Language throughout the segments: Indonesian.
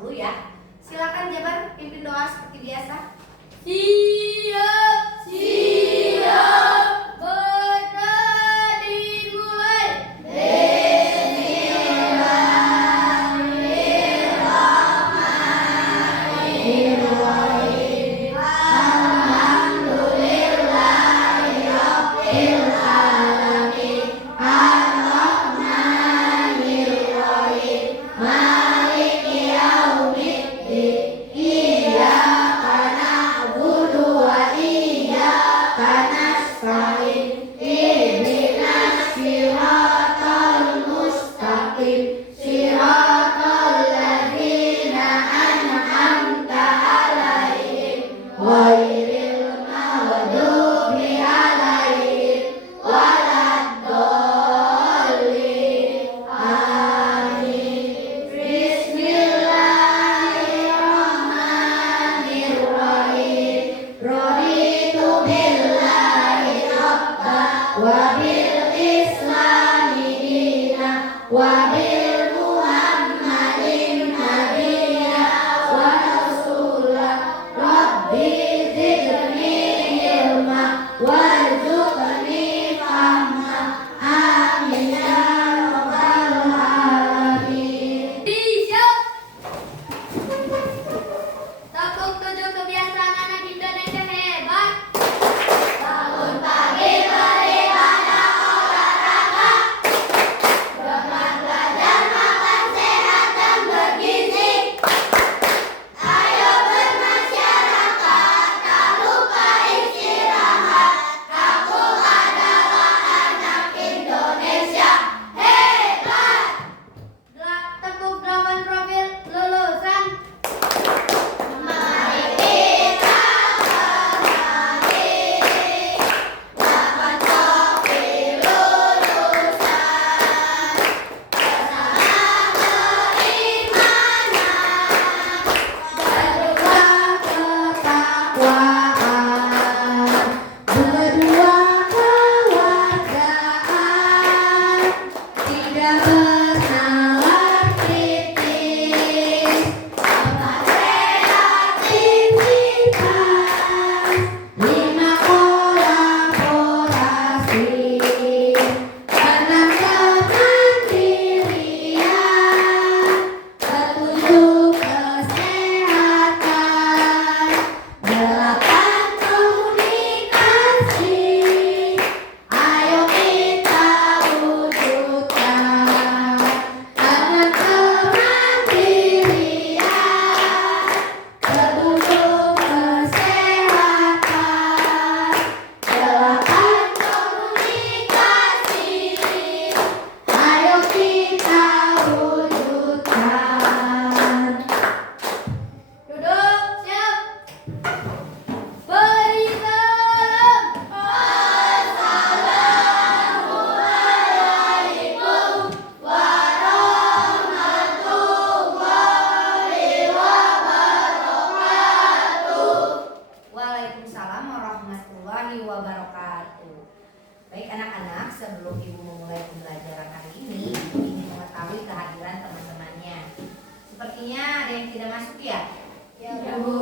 dahulu ya. Silakan Jabar pimpin doa seperti biasa. Siap, siap, bertadi mulai. Bismillahirrahmanirrahim. Alhamdulillahirabbil alamin. Ar-Rahmanirrahim. Maliki yaumiddin. Iyyaka na'budu wa iyyaka nasta'in. Ihdinas siratal mustaqim. Siratal ladzina an'amta 'alaihim ghairil maghdubi 'alaihim waladdallin. Amin. Bismillahirrahmanirrahim. Raditu billahi rabba wa bil islami dina wa bil muhammadin nabiyya wa rasulah. Rabbi zidni ilma warzuqni fahma. Amin ya rabbal alamin. Siap. Tepuk tujuh kebiasaan anak Indonesia hebat. Bangun pagi beribadah olahraga. Bermanfaat belajar makan sehat dan bergizi. Ayo bermasyarakat, tak lupa istirahat. Kamu adalah anak Indonesia hebat. Tepuk 8 profil lulusan. Mari kita berdiri, 8 profil lulusan. Bersama keimanan, berdua ketakwaan, berdua kewargaan, tidak bernalar kritis, empat kreativitas, 5 kolaborasi, 6 kemandirian, 7 kesehatan, 8 komunikasi. Ayo kita wujudkan 6 kemandirian, 7 kesehatan, 8 komunikasi. Ayo kita wujudkan. Duduk, siap. Beri salam. Assalamualaikum warahmatullahi wabarakatuh. Waalaikumsalam warahmatullahi wabarakatuh. Baik anak-anak, sebelum ibu memulai pembelajaran hari ini, ibu ingin mengetahui kehadiran teman-temannya. Sepertinya ada yang tidak masuk ya? Ya, Bu.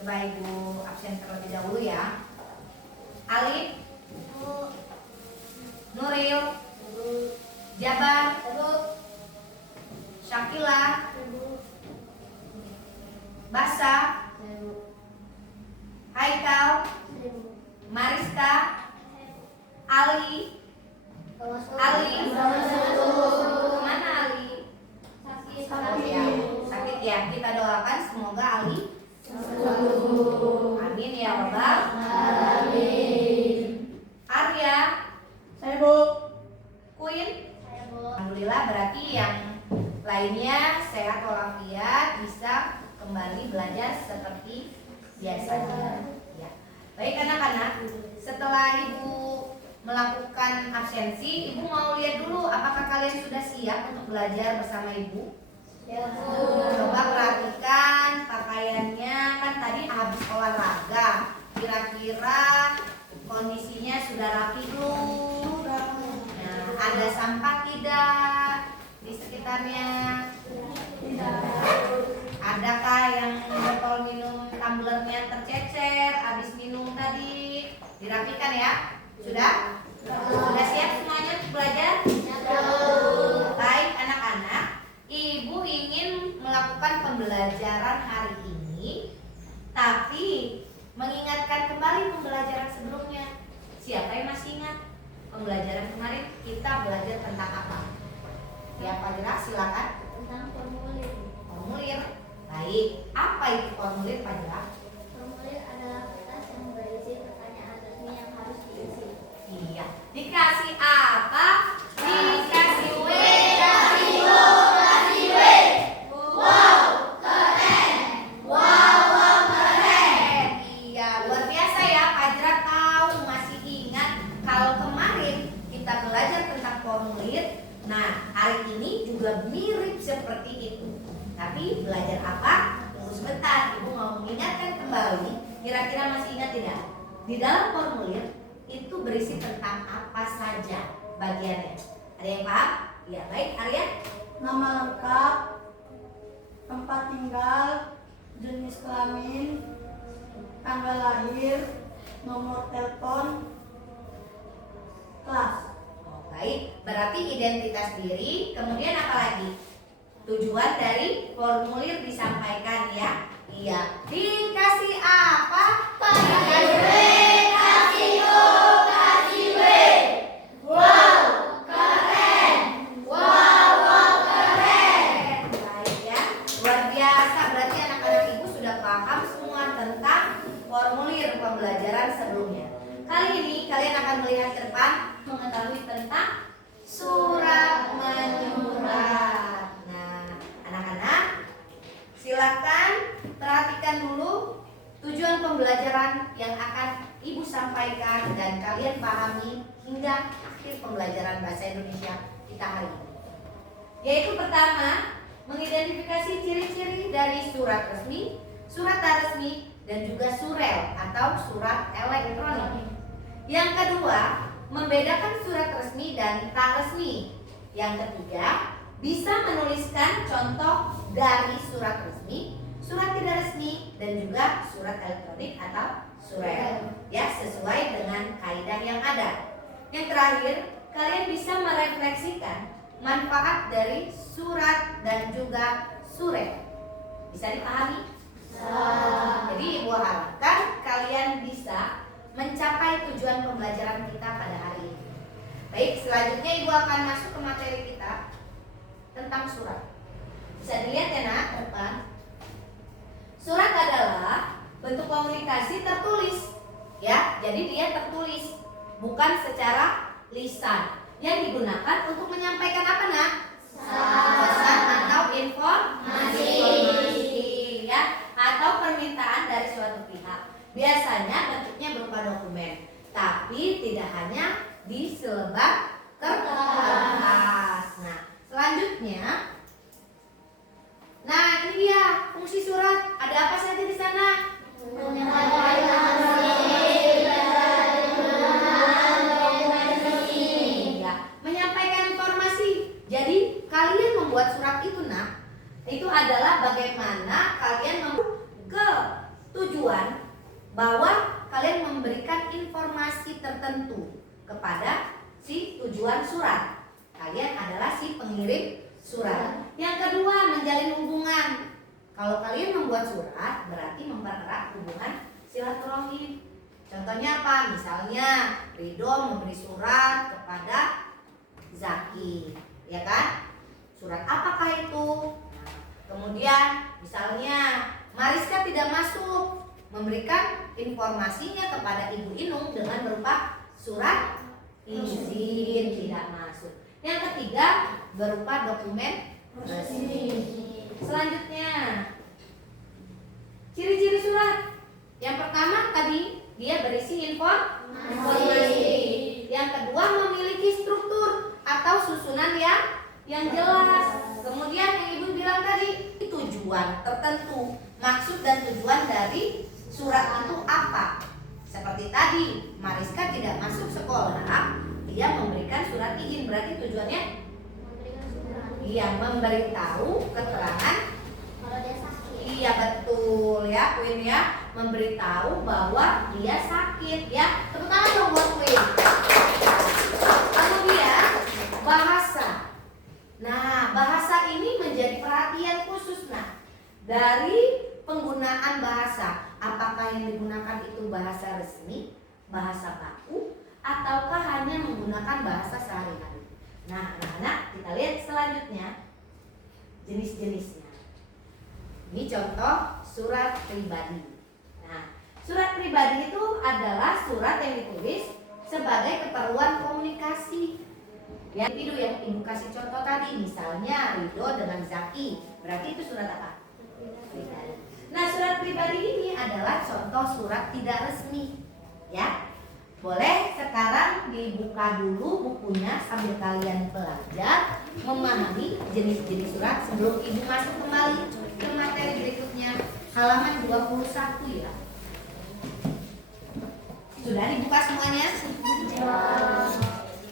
Coba ibu absen terlebih dahulu ya. Alif, Nuril, Jabar, Syakila, Basa, Haikal, Mariska, Ali, Kemana Ali? Sakit ya. Kita doakan semoga Ali sembuh. Amin ya rabbal alamin. Arya, Saya, Bu. Queen, alhamdulillah berarti yang lainnya sehat walafiat, bisa kembali belajar seperti biasanya. Ya. Baik anak-anak, setelah ibu melakukan absensi, ibu mau lihat dulu apakah kalian sudah siap untuk belajar bersama ibu. Coba perhatikan pakaiannya, kan tadi habis olahraga. Kira-kira kondisinya sudah rapi belum? Nah, ada sampah tidak di sekitarnya? Tidak. ya? Sudah? Sudah siap semuanya untuk belajar? Baik anak-anak, Ibu ingin melakukan pembelajaran hari ini, tapi mengingatkan kembali pembelajaran sebelumnya. Siapa yang masih ingat? Pembelajaran kemarin kita belajar tentang apa? Ya Fadila, silakan. Tentang formulir. Formulir. Baik, apa itu formulir Fadila? Formulir adalah kertas yang berisi pertanyaan resmi yang harus diisi. Iya. Dikasih apa? Dikasih W. Iya, luar biasa ya. Fajra tahu, masih ingat kalau kemarin kita belajar tentang formulir. Nah, hari ini juga mirip seperti itu. Tapi belajar apa? Tunggu sebentar, Ibu mau mengingatkan kembali. Kira-kira masih ingat tidak? Di dalam formulir itu berisi tentang apa saja bagiannya? Ada yang paham? Ya, baik, Arya. Nama lengkap, tempat tinggal, jenis kelamin, tanggal lahir, nomor telepon, kelas. Oh, baik, berarti identitas diri. Kemudian apa lagi? Tujuan dari formulir disampaikan ya. Iya. Dikasih apa? Dikasih W. Baik ya. Luar biasa. Berarti anak-anak Ibu sudah paham semua tentang formulir pembelajaran sebelumnya. Kali ini kalian akan melihat ke depan mengetahui tentang surat menyurat. Nah, anak-anak, silakan perhatikan dulu tujuan pembelajaran yang akan Ibu sampaikan dan kalian pahami hingga akhir pembelajaran bahasa Indonesia kita hari ini. Yaitu pertama, mengidentifikasi ciri-ciri dari surat resmi, surat tak resmi, dan juga surel atau surat elektronik. Yang kedua, membedakan surat resmi dan tak resmi. Yang ketiga, bisa menuliskan contoh dari surat resmi, surat tidak resmi, dan juga surat elektronik atau surel. Ya, sesuai dengan kaidah yang ada. Yang terakhir, kalian bisa merefleksikan manfaat dari surat dan juga surel. Bisa dipahami? Jadi Ibu harapkan kalian bisa mencapai tujuan pembelajaran kita pada hari ini. Baik, selanjutnya Ibu akan masuk ke materi kita tentang surat. Bisa dilihat ya nak, ke depan. Surat adalah bentuk komunikasi tertulis, ya. Jadi dia tertulis, bukan secara lisan. Yang digunakan untuk menyampaikan apa nak? Pesan atau informasi, ya, atau permintaan dari suatu pihak. Biasanya bentuknya berupa dokumen, tapi tidak hanya di selebar kertas. Nah, selanjutnya, nah ini dia fungsi surat. Ada apa saja di sana? Ya, menyampaikan informasi. Jadi kalian membuat surat itu nak, itu adalah bagaimana kalian ke tujuan bahwa kalian memberikan informasi tertentu kepada si tujuan surat. Kalian adalah si pengirim surat. Yang kedua, menjalin hubungan. Kalau kalian membuat surat, berarti mempererat hubungan silaturahim. Contohnya apa? Misalnya Ridho memberi surat kepada Zaki, ya kan? Surat apakah itu? Nah, kemudian misalnya Mariska tidak masuk, memberikan informasinya kepada Ibu Inung dengan berupa surat izin tidak masuk. Yang ketiga, berupa dokumen resmi. Selanjutnya, ciri-ciri surat. Yang pertama tadi dia berisi informasi. Yang kedua, memiliki struktur atau susunan yang jelas. Kemudian yang Ibu bilang tadi, tujuan tertentu, maksud dan tujuan dari surat itu apa? Seperti tadi, Mariska tidak masuk sekolah, dia memberikan surat izin, berarti tujuannya memberitahu keterangan kalau dia sakit. Iya betul ya Queen ya. memberitahu bahwa dia sakit ya. Tepuk tangan dong buat Queen. Kemudian bahasa. Nah, bahasa ini menjadi perhatian khusus. Nah, dari penggunaan bahasa, apakah yang digunakan itu bahasa resmi, bahasa baku, ataukah hanya menggunakan bahasa sehari-hari? Nah, anak-anak, kita lihat selanjutnya jenis-jenisnya. Ini contoh surat pribadi. Nah, surat pribadi itu adalah surat yang ditulis sebagai keperluan komunikasi. Yang itu yang ibu kasih contoh tadi, misalnya Ridho dengan Zaki, berarti itu surat apa? Pribadi. Nah, surat pribadi ini adalah contoh surat tidak resmi, ya. Boleh sekarang dibuka dulu bukunya sambil kalian belajar memahami jenis-jenis surat sebelum ibu masuk kembali ke materi berikutnya, halaman 21 ya. Sudah dibuka semuanya?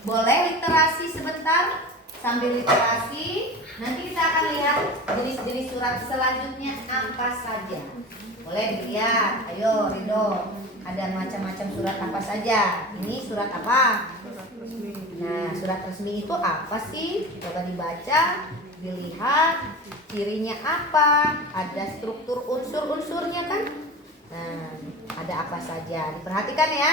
Boleh literasi sebentar. Sambil literasi, nanti kita akan lihat jenis-jenis surat selanjutnya apa saja. Boleh dilihat. Ayo Ridho, ada macam-macam surat apa saja. Ini surat apa? Nah, surat resmi itu apa sih? Coba dibaca, dilihat cirinya apa, ada struktur unsur-unsurnya kan? Nah, ada apa saja? Diperhatikan ya.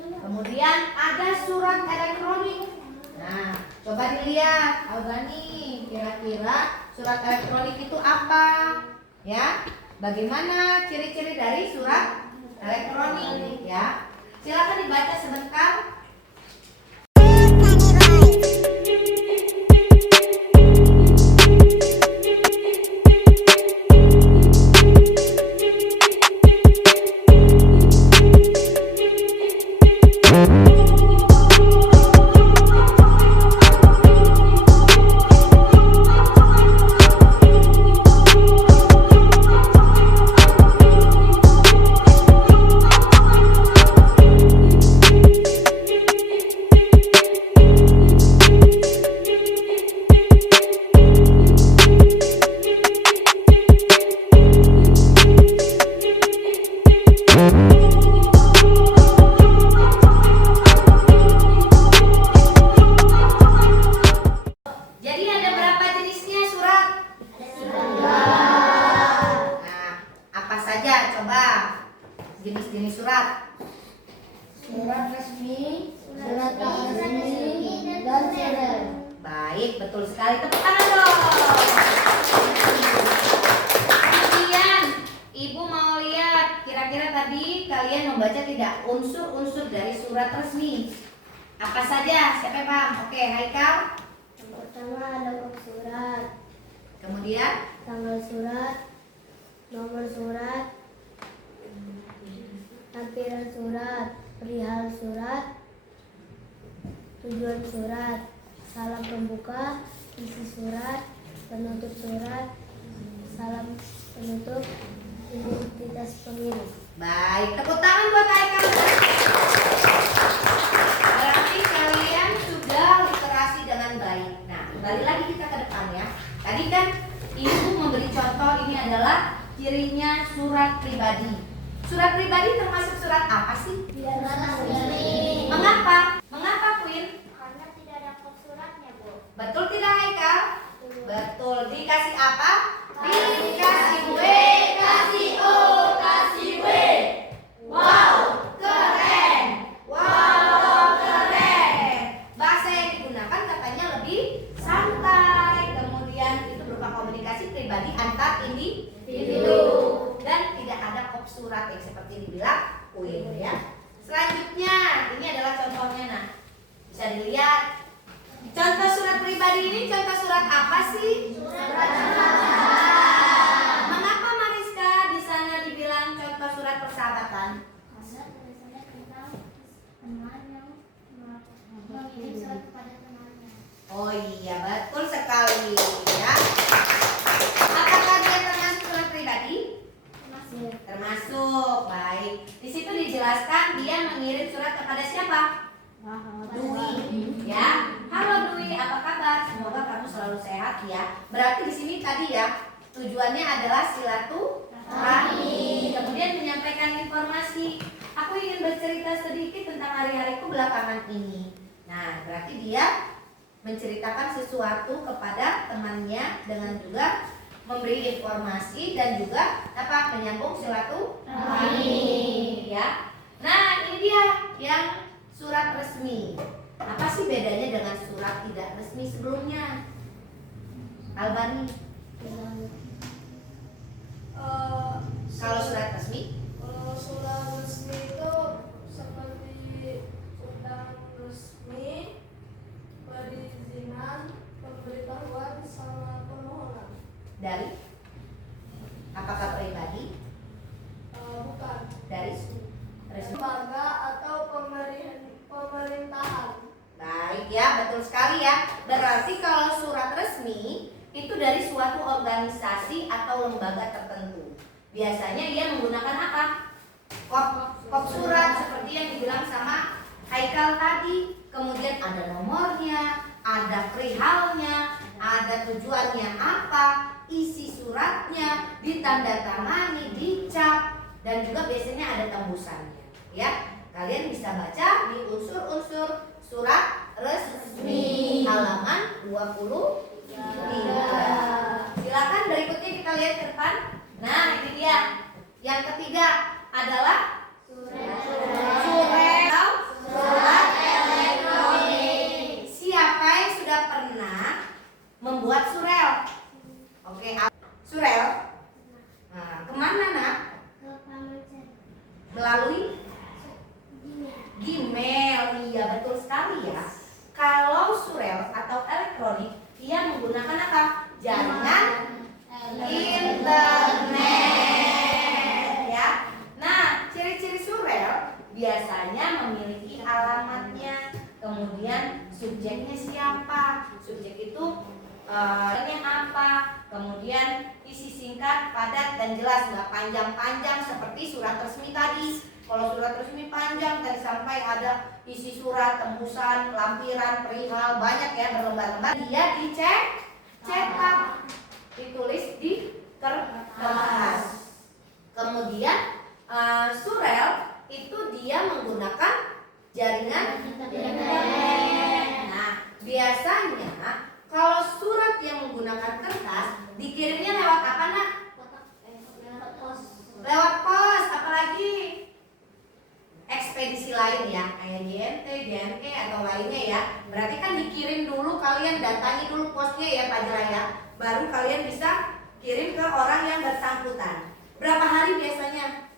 Kemudian ada surat elektronik. Nah, coba dilihat, Albani, kira-kira surat elektronik itu apa? Ya, bagaimana ciri-ciri dari surat elektronik? Ya, silakan dibaca sebentar. Jenis-jenis surat. Surat resmi, surat tak resmi, dan cerai. Baik, betul sekali. Tepuk tangan dong. Kemudian, Ibu mau lihat kira-kira tadi kalian membaca tidak unsur-unsur dari surat resmi. Apa saja? Siapa yang paham? Oke, Haikal. Yang pertama ada kop surat, Kemudian, tanggal surat, nomor surat, tampilan surat, perihal surat, tujuan surat, salam pembuka, isi surat, penutup surat, salam penutup, identitas pengirim. baik. Tepuk tangan buat Haikal. Berarti kalian sudah literasi dengan baik. Nah, kembali lagi kita ke depan ya. Tadi kan Ibu memberi contoh, ini adalah cirinya surat pribadi. Surat pribadi termasuk surat apa sih? Mengapa? Mengapa, Queen? Karena tidak ada kop suratnya, Bu. Betul tidak, Haikal? Betul. Dikasih apa? Dikasih W, kasih O, kasih W. Wow, keren. Wow, keren. Bahasa yang digunakan katanya lebih santai. Kemudian itu berupa komunikasi pribadi antar individu. Dan tidak ada kop surat yang seperti dibilang Queen ya. Selanjutnya, ini adalah contohnya. Nah, bisa dilihat. Contoh surat pribadi ini contoh surat apa sih? Mengapa Mariska di sana dibilang contoh surat persahabatan? Karena tulisannya tentang teman yang mengirim surat kepada temannya. Oh iya, betul sekali ya. Apakah dia termasuk surat pribadi? Termasuk, baik. Di situ dijelaskan dia mengirim surat kepada siapa? Dwi, ya. Halo Dwi, apa kabar? Semoga kamu selalu sehat ya. Berarti di sini tadi ya, tujuannya adalah silaturahmi. Kami. Kemudian menyampaikan informasi. Aku ingin bercerita sedikit tentang hari-hariku belakangan ini. Nah, berarti dia menceritakan sesuatu kepada temannya dengan juga memberi informasi dan juga apa menyambung silaturahmi ya. Nah, ini dia yang surat resmi. Apa sih bedanya dengan surat tidak resmi sebelumnya? Albani. Kalau surat resmi? Kalau surat resmi itu seperti undang resmi, perizinan, pemberitahuan, sama permohonan. Dari? Apakah pribadi? Bukan. Dari resmi? Lembaga atau pemerintahan. Baik ya, betul sekali ya. Berarti kalau surat resmi itu dari suatu organisasi atau lembaga tertentu. Biasanya ia menggunakan apa? Kop surat seperti yang dibilang sama Haikal tadi. Kemudian ada nomornya, ada perihalnya, ada tujuannya apa, isi suratnya, ditandatangani, dicap, dan juga biasanya ada tembusannya. Ya, kalian bisa baca di unsur-unsur surat resmi halaman 23. Silakan berikutnya kita lihat ke depan. Nah, ini dia. Yang ketiga adalah surat elektronik. Siapa yang sudah pernah membuat surel? Oke, surel. Nah, kemana nak? Melalui Gmail. Iya, betul sekali ya. Kalau surel atau elektronik, ia menggunakan apa? Jaringan internet ya. Nah, ciri-ciri surel biasanya memiliki alamatnya, kemudian subjeknya siapa, subjek itu apa, kemudian isi singkat, padat dan jelas, nggak panjang-panjang seperti surat resmi tadi. Kalau surat resmi panjang tadi sampai ada isi surat, tembusan, lampiran, perihal, banyak ya berlembar-lembar. Dia cetak, ditulis di kertas. Kemudian surel itu dia menggunakan jaringan internet. Nah, biasanya kalau surat yang menggunakan kertas dikirimnya lewat apa nak? Lewat pos, apalagi ekspedisi lain ya, kayak JNT, JNE atau lainnya ya. Berarti kan dikirim dulu, kalian datangi dulu posnya ya Pak Jaya, baru kalian bisa kirim ke orang yang bersangkutan. Berapa hari biasanya?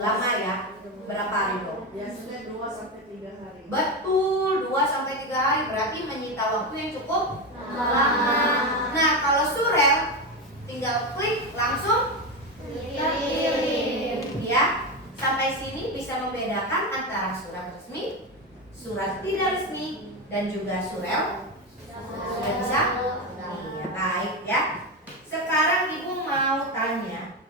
Lama ya? Berapa hari dong? Biasanya 2-3 hari. Betul, 2-3 hari, berarti menyita waktu yang cukup lama. Nah, kalau surel tinggal klik langsung kirim ya. Sampai sini bisa membedakan antara surat resmi, surat tidak resmi, dan juga surel. Sudah bisa? Iya, baik ya. Sekarang Ibu mau tanya,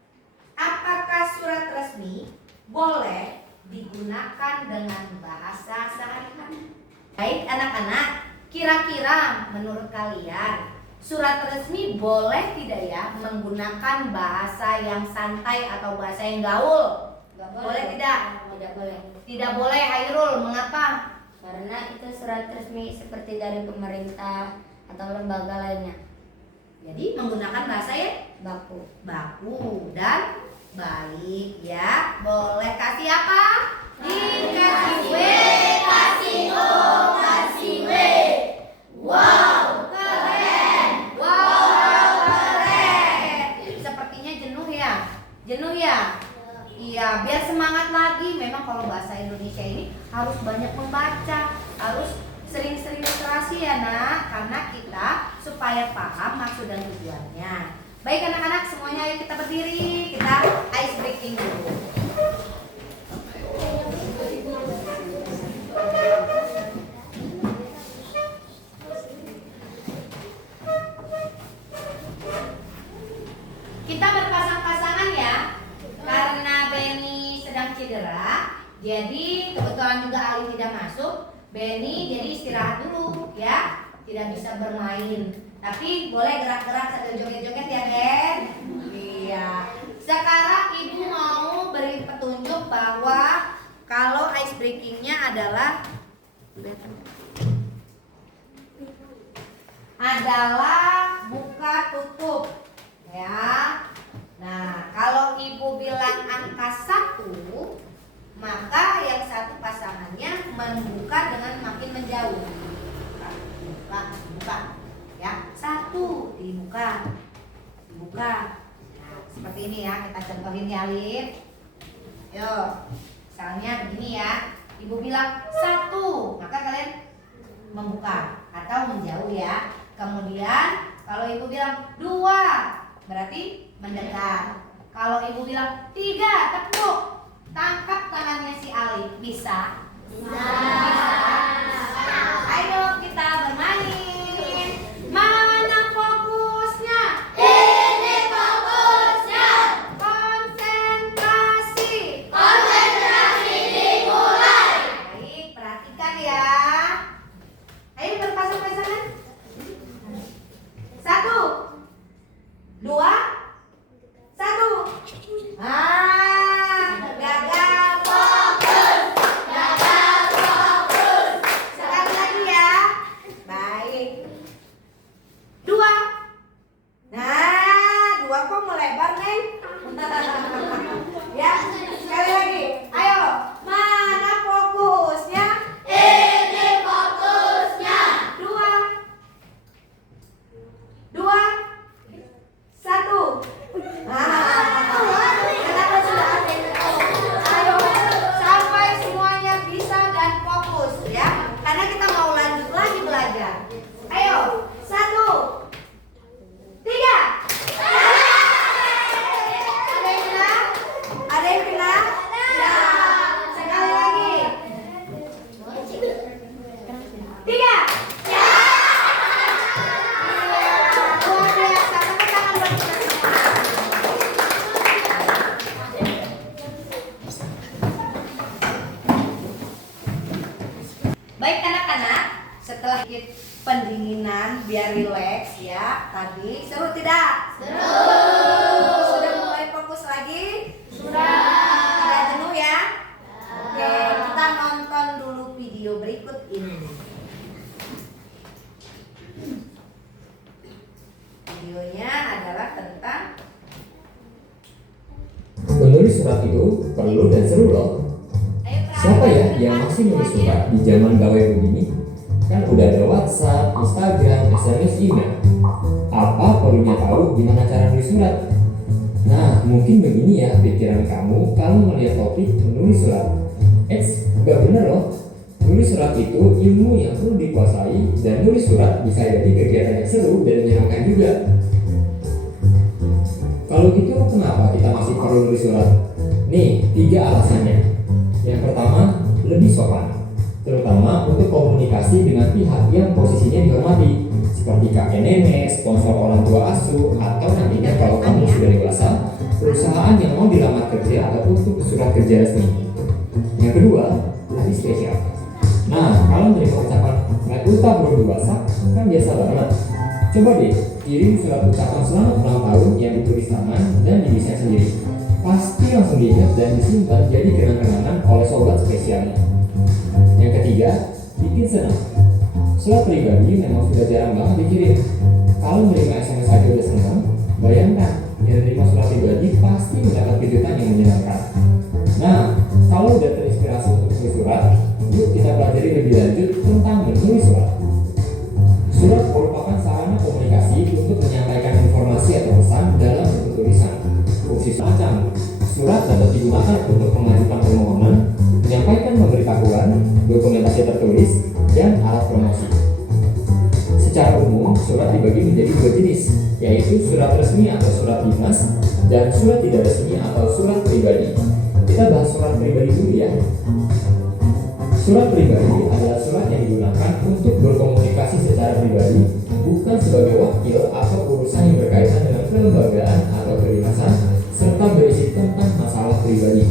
apakah surat resmi boleh digunakan dengan bahasa sehari-hari? Baik anak-anak, kira-kira menurut kalian surat resmi boleh tidak ya menggunakan bahasa yang santai atau bahasa yang gaul? Boleh tidak? Tidak boleh. Tidak boleh, Hairul. Mengapa? Karena itu surat resmi seperti dari pemerintah atau lembaga lainnya. Jadi menggunakan bahasa yang Baku. baku dan baik ya. Boleh kasih apa? Dikasih W, kasih O, kasih W. Wow, keren. Wow, keren. Sepertinya jenuh ya? Jenuh ya? Iya, biar semangat lagi. Memang kalau bahasa Indonesia ini harus banyak membaca, harus sering-sering literasi ya nak, karena kita supaya paham maksud dan tujuannya. Baik anak-anak, semuanya ayo kita berdiri, kita ice breaking dulu. Kita berpasang-pasangan ya, karena Benny sedang cedera, jadi kebetulan juga Ali tidak masuk. Benny jadi istirahat dulu ya, tidak bisa bermain. Tapi boleh gerak-gerak sambil joget-joget ya Ben. Iya. trickingnya adalah buka tutup ya. Nah, kalau ibu bilang angka 1, maka yang satu pasangannya membuka dengan makin menjauh. Buka, ya. 1 dibuka. Nah, seperti ini ya, kita contohin ya, Alif. Yuk, misalnya begini ya. Ibu bilang 1, maka kalian membuka atau menjauh ya. Kemudian kalau ibu bilang 2, berarti mendekat. Kalau ibu bilang 3, tepuk. Tangkap tangannya si Alif. Bisa? Bisa. Ayo kita bermain. Mana fokusnya? Ini fokusnya. Konsentrasi. Konsentrasi dimulai. Baik, perhatikan ya. Ayo berpasang-pasangan. 1, 2, 1. Gagal fokus. Sekali lagi ya. Baik. 2. Nah, 2 kok melebar, Neng? Ya, sekali lagi. Ayo, mana fokusnya? Ini fokusnya. 2, 1. Kenapa sudah ada yang tahu? Ayo, sampai semuanya bisa dan fokus ya. Karena kita mau lanjut lagi belajar. Ayo, 1, 3. Ada yang kena? Ada yang kena? Ya. Sekali lagi. 3. Luar biasa. Tepuk tangan buat kita semua. Baik anak-anak, setelah pendinginan biar rileks ya. Tadi seru tidak? Seru. Sudah mulai fokus lagi? Sudah. Tidak jenuh ya? Oke, kita nonton dulu video berikut ini. Videonya adalah tentang menulis surat itu perlu dan seru loh. Siapa ya yang masih nulis surat di zaman gawai begini? Kan udah ada WhatsApp, Instagram, SMS, email. Apa perlunya tahu gimana cara nulis surat? Nah, mungkin begini ya pikiran kamu kalau melihat topik menulis surat. Gak bener loh. Nulis surat itu ilmu yang perlu dikuasai, dan nulis surat bisa jadi kegiatan yang seru dan menyenangkan juga. Kalau gitu kenapa kita masih perlu nulis surat? Nih, 3 alasannya. Yang pertama, lebih sopan, terutama untuk komunikasi dengan pihak yang posisinya dihormati, seperti kakek nenek, sponsor orang tua asuh, atau nantinya kalau kamu sudah dewasa, perusahaan yang mau dilamar kerja atau untuk surat kerja resmi. Yang kedua, lebih spesial. Nah, kalau menerima ucapan "Nggak ulta bro dewasa" kan biasa banget. Coba deh kirim surat ucapan selamat ulang tahun yang ditulis tangan dan didesain sendiri. Pasti langsung diingat dan disimpan jadi kenang-kenangan oleh sobat spesialnya. Yang ketiga, bikin senang. Surat pribadi memang sudah jarang banget dikirim. Kalau menerima SMS saja udah senang, bayangkan yang menerima surat pribadi pasti mendapat kejutan yang menyenangkan. Nah, kalau udah terinspirasi untuk menulis surat, yuk kita pelajari lebih lanjut tentang menulis surat. Surat merupakan sarana komunikasi untuk menyampaikan informasi atau pesan dalam bentuk tulisan. Fungsi semacam surat dapat digunakan untuk mengajukan permohonan, menyampaikan pemberitahuan, dokumentasi tertulis, dan alat promosi. Secara umum, surat dibagi menjadi 2 jenis, yaitu surat resmi atau surat dinas, dan surat tidak resmi atau surat pribadi. Kita bahas surat pribadi dulu ya. Surat pribadi adalah surat yang digunakan untuk berkomunikasi secara pribadi, bukan sebagai wakil atau urusan yang berkaitan dengan kelembagaan atau kedinasan, serta berisi tentang masalah pribadi.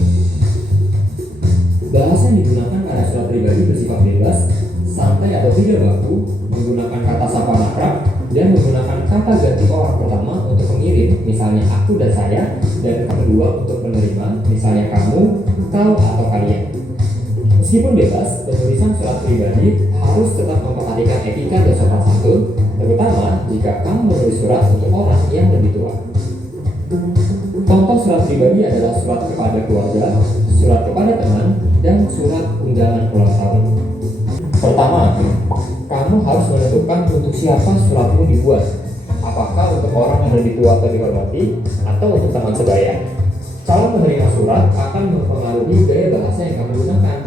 Bahasa yang digunakan pada surat pribadi bersifat bebas, santai atau tidak baku, menggunakan kata sapa akrab, dan menggunakan kata ganti orang pertama untuk pengirim, misalnya aku dan saya, dan kedua untuk penerima, misalnya kamu, kau, atau kalian. Meskipun bebas, penulisan surat pribadi harus tetap memperhatikan etika dan sopan santun, terutama jika kamu menulis surat untuk orang yang lebih tua. Contoh surat pribadi adalah surat kepada keluarga, surat kepada teman, dan surat undangan ulang tahun. Pertama, kamu harus menentukan untuk siapa suratmu dibuat. Apakah untuk orang yang lebih tua atau dihormati, atau untuk teman sebaya. Calon menerima surat akan mempengaruhi gaya bahasa yang kamu gunakan.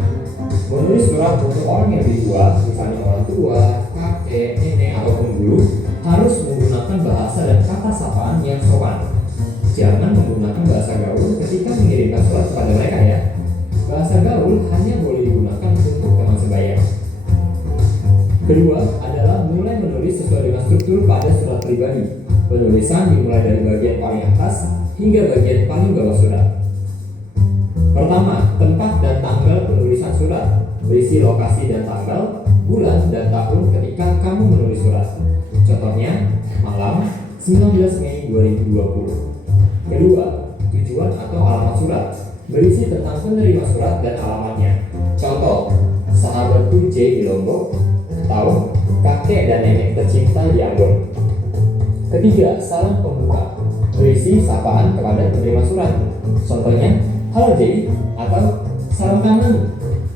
Menulis surat untuk orang yang lebih tua, misalnya orang tua, kakek, nenek, ataupun guru, harus menggunakan bahasa dan kata sapaan yang sopan. Jangan menggunakan bahasa gaul ketika mengirimkan surat kepada mereka ya. Bahasa gaul hanya boleh digunakan untuk teman sebaya. Kedua adalah mulai menulis sesuai dengan struktur pada surat pribadi. Penulisan dimulai dari bagian paling atas hingga bagian paling bawah surat. Pertama, tempat dan tanggal penulisan surat. Berisi lokasi dan tanggal, bulan dan tahun ketika kamu menulis surat. Contohnya, malam 19 Mei 2020. Kedua, tujuan atau alamat surat. Berisi tentang penerima surat dan alamatnya. Contoh, sahabatku J di Lombok, atau kakek dan nenek tercinta di Ambon. Ketiga, salam pembuka. Berisi sapaan kepada penerima surat. Contohnya, halo J, atau salam kangen,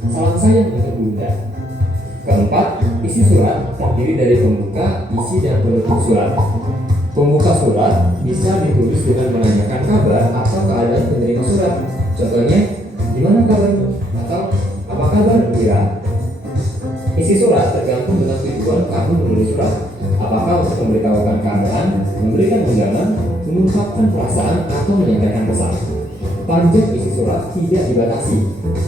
salam sayang untuk Bunda. Keempat, isi surat terdiri dari pembuka, isi, dan penutup surat. Pembuka surat bisa ditulis dengan menanyakan kabar atau keadaan penerima surat. Contohnya, gimana kabarmu? Atau apa kabar Bira? Isi surat tergantung dengan tujuan kamu menulis surat. Apakah untuk memberitahukan keadaan, memberikan undangan, mengungkapkan perasaan, atau menyampaikan pesan. Panjang isi surat tidak dibatasi,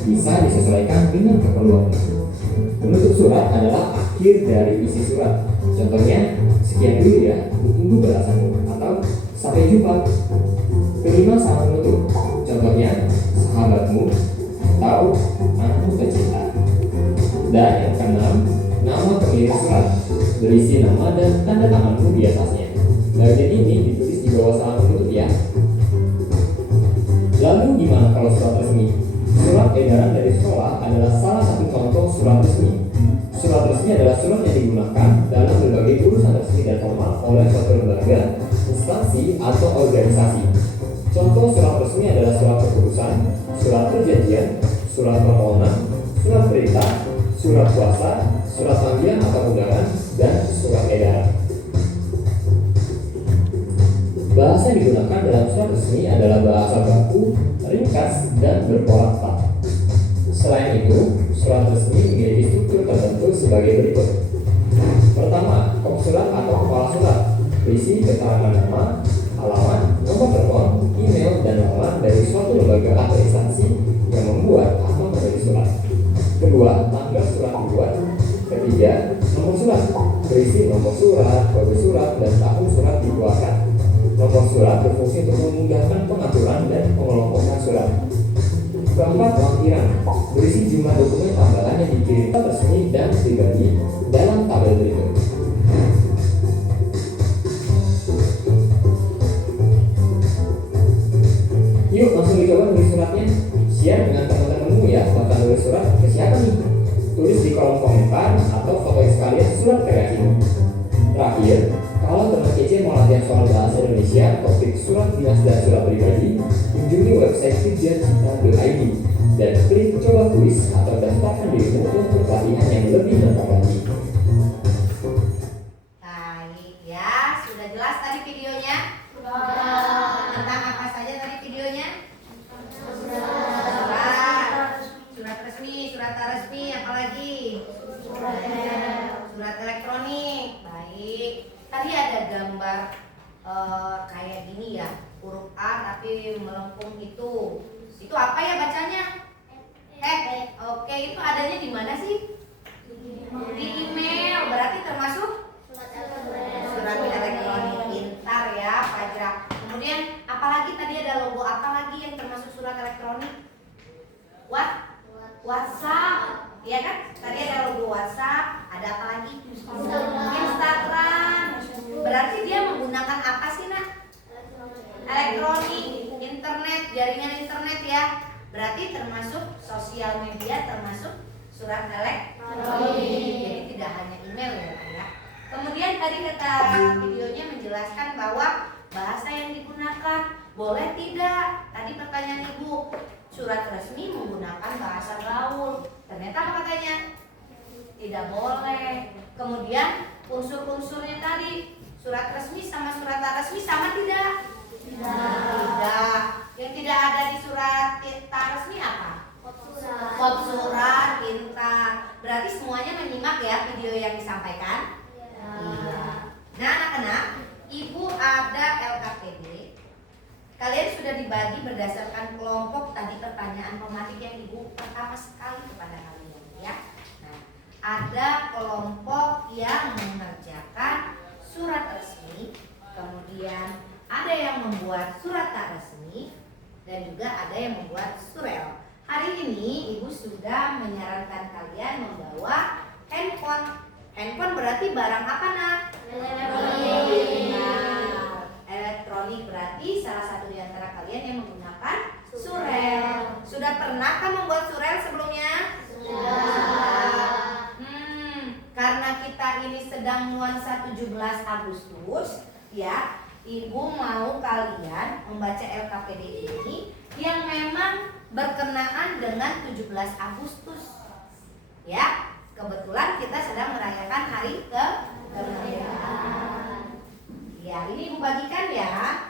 bisa disesuaikan dengan keperluan. Penutup surat adalah akhir dari isi surat. Contohnya, sekian dulu ya, tunggu balasanmu, atau sampai jumpa. Kelima, salam penutup. Contohnya, sahabatmu, atau anakmu tercinta. Dan yang keenam, nama pemilik surat. Berisi nama dan tanda tanganmu di atasnya. Bagian ini ditulis di bawah salam penutup ya. Lalu gimana kalau surat resmi? Surat edaran dari sekolah adalah salah satu contoh surat resmi. Surat resmi adalah surat yang digunakan dalam berbagai urusan resmi dan formal oleh suatu lembaga, instansi, atau organisasi. Contoh surat resmi adalah surat keputusan, surat perjanjian, surat permohonan, surat perintah, surat kuasa, surat panggilan atau undangan, dan surat edaran. Bahasa yang digunakan dalam surat resmi adalah bahasa baku, ringkas, dan berpola ketat. Selain itu, surat resmi memiliki struktur tertentu sebagai berikut. Pertama, kop surat atau kepala surat. Berisi keterangan nama, alamat, nomor telepon, email, dan alamat dari suatu lembaga atau instansi yang membuat atau menulis surat. Kedua, tanggal surat dibuat. Ketiga, nomor surat. Berisi nomor surat, kode surat, dan tahun surat dikeluarkan. Nomor surat berfungsi untuk memudahkan pengaturan dan pengelompokan surat. Keempat, lampiran. Berisi jumlah dokumen tambahan yang dikirimkan resmi dan pribadi dalam tabel berikut. Yuk langsung dicoba nulis suratnya. Share dengan teman-temanmu ya, bakal nulis surat ke siapa nih? Tulis di kolom komentar atau fotoin sekalian surat kreasimu. Terakhir, kalau teman kece mau latihan soal bahasa Indonesia, topik surat dinas dan surat pribadi, kunjungi website fitjarcita.id dan klik coba kuis atau daftarkan dirimu untuk latihan yang lebih lengkap lagi. Baik ya, sudah jelas tadi videonya? Tentang apa saja tadi videonya? Surat resmi, surat tak resmi, apalagi? Surat elektronik. Baik. Tadi ada gambar kayak gini ya, huruf A tapi melengkung itu. Itu apa ya bacanya? Oke, itu adanya di mana sih? Di email. Berarti termasuk surat elektronik. Pintar ya, Fajra. Kemudian apalagi tadi ada logo apa lagi yang termasuk surat elektronik? WhatsApp. Iya kan? Tadi ada logo WhatsApp. Ada apa lagi? Instagram. Berarti dia menggunakan apa sih nak? Elektronik, internet, jaringan internet ya. Berarti termasuk sosial media, termasuk surat elektronik. Jadi tidak hanya email ya Pak ya. Kemudian tadi kata videonya menjelaskan bahwa bahasa yang digunakan boleh tidak. Tadi pertanyaan Ibu, surat resmi menggunakan bahasa gaul. Ternyata apa katanya? Tidak boleh. Kemudian unsur-unsurnya tadi, surat resmi sama surat tak resmi sama tidak? Tidak. Yang tidak ada di surat tak resmi apa? Kop surat, tinta. Berarti semuanya menyimak ya video yang disampaikan? Iya. Nah anak-anak, Ibu ada LKPD. Kalian sudah dibagi berdasarkan kelompok tadi pertanyaan pematik yang Ibu pertama sekali kepada kalian ya. Nah, ada kelompok yang mengerjakan surat resmi, kemudian ada yang membuat surat tak resmi, dan juga ada yang membuat surel. Hari ini Ibu sudah menyarankan kalian membawa handphone. Handphone berarti barang apa nak? Elektronik. Nah, elektronik berarti salah satu di antara kalian yang menggunakan surel. Sudah pernahkah membuat surel sebelumnya? Sudah. Karena kita ini sedang nuansa 17 Agustus, ya, Ibu mau kalian membaca LKPD ini yang memang berkenaan dengan 17 Agustus. Ya, kebetulan kita sedang merayakan hari kemerdekaan. Ya, ini Ibu bagikan ya.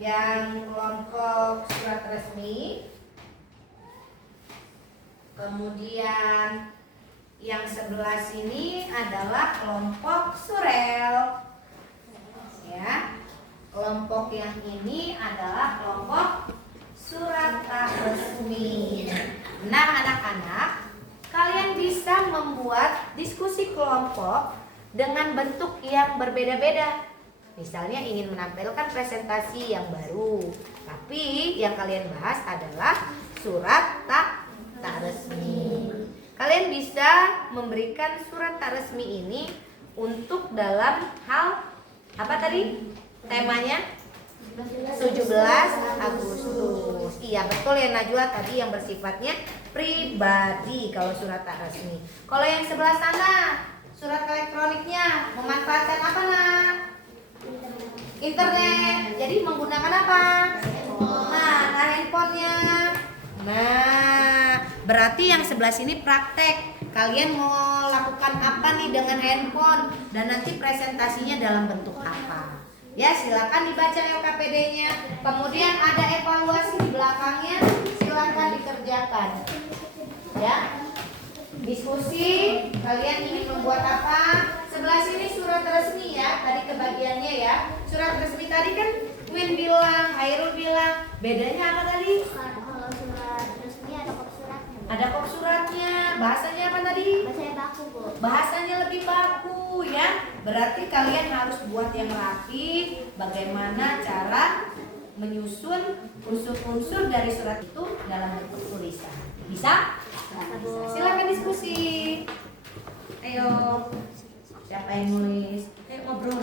Yang kelompok surat resmi. Kemudian yang sebelah sini adalah kelompok surel. Ya. Kelompok yang ini adalah kelompok surat tak resmi. Nah, anak-anak, kalian bisa membuat diskusi kelompok dengan bentuk yang berbeda-beda. Misalnya ingin menampilkan presentasi yang baru, tapi yang kalian bahas adalah surat tak resmi. Kalian bisa memberikan surat tak resmi ini untuk dalam hal apa tadi? Temanya 17 Agustus. Iya betul ya Najwa, tadi yang bersifatnya pribadi kalau surat tak resmi. Kalau yang sebelah sana surat elektroniknya memanfaatkan apa nak? Internet. Jadi menggunakan apa? Nah, handphonenya. Nah, berarti yang sebelah sini praktek. Kalian mau lakukan apa nih dengan handphone dan nanti presentasinya dalam bentuk apa? Ya, silakan dibaca LKPD-nya. Kemudian ada evaluasi di belakangnya, silakan dikerjakan. Ya. Diskusi, kalian ingin membuat apa? Sebelah sini surat resmi ya, tadi kebagiannya ya. Surat resmi tadi kan Win bilang, Hairul bilang, bedanya apa tadi? Kalau surat resmi ada kop suratnya. Ada kop suratnya. Bahasanya apa tadi? Bahasanya baku, Bu. Bahasanya lebih baku ya. Berarti kalian harus buat yang rapi. Bagaimana cara menyusun unsur-unsur dari surat itu dalam bentuk tulisan. Bisa? Bisa. Silakan diskusi. Ayo. Siapa yang nulis? Ayo ngobrol.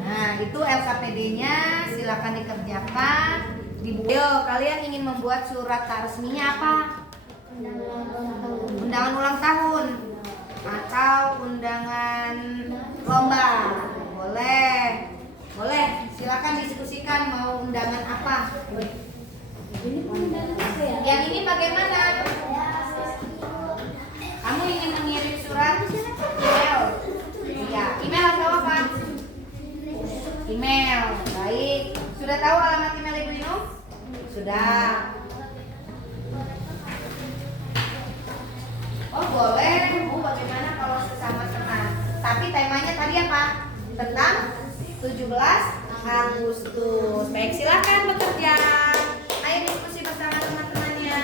Nah, itu LKPD-nya, silakan dikerjakan. Yo, kalian ingin membuat surat tak resminya apa? Undangan ulang tahun atau undangan lomba. Boleh. Boleh, silakan diskusikan mau undangan apa. Yang ini bagaimana? Kamu ingin mengirim surat email? Iya, email atau apa? Email, baik. Sudah tahu alamat email Ibu Inu? Sudah. Oh boleh, bagaimana kalau sesama teman? Tapi temanya tadi apa? Tentang 17 Agustus. Baik, silakan bekerja. Ayo diskusi bersama teman-temannya.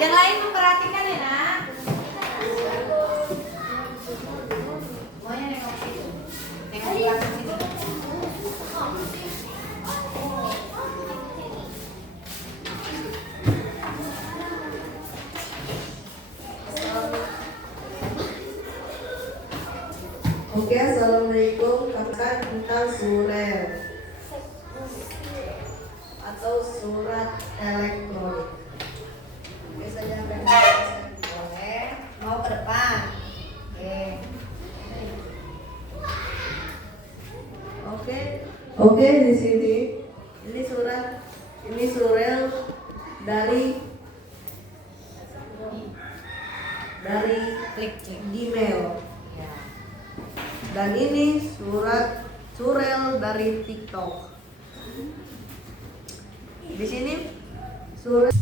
Yang lain memperhatikan ya nak. Semuanya nengok situ. Nengok di belakang situ. Oke, assalamualaikum. Katakan tentang surel atau surat elektronik. Biasanya Boleh. Mau ke depan. Oke. Oke, di sini ini surat, ini surel dari Klik. Gmail. Ya. Dan ini surel dari TikTok. Di sini surel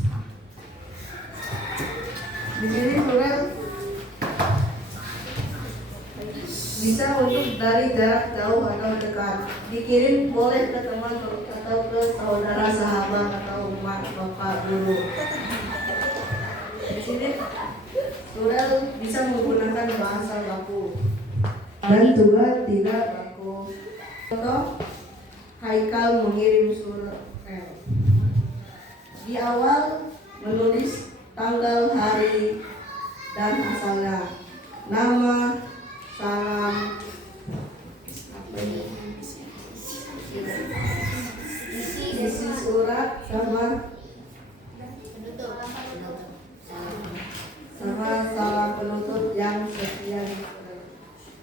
bisa untuk dari jarak jauh atau dekat. Dikirim boleh ke teman atau ke saudara, sahabat atau emak, bapak, guru. Di sini surel bisa menggunakan bahasa baku dan juga tidak baku. Contoh, Haikal mengirim surel. Di awal menulis tanggal, hari, dan asalnya, nama, salam, isi surat sama salam penutup yang sekian.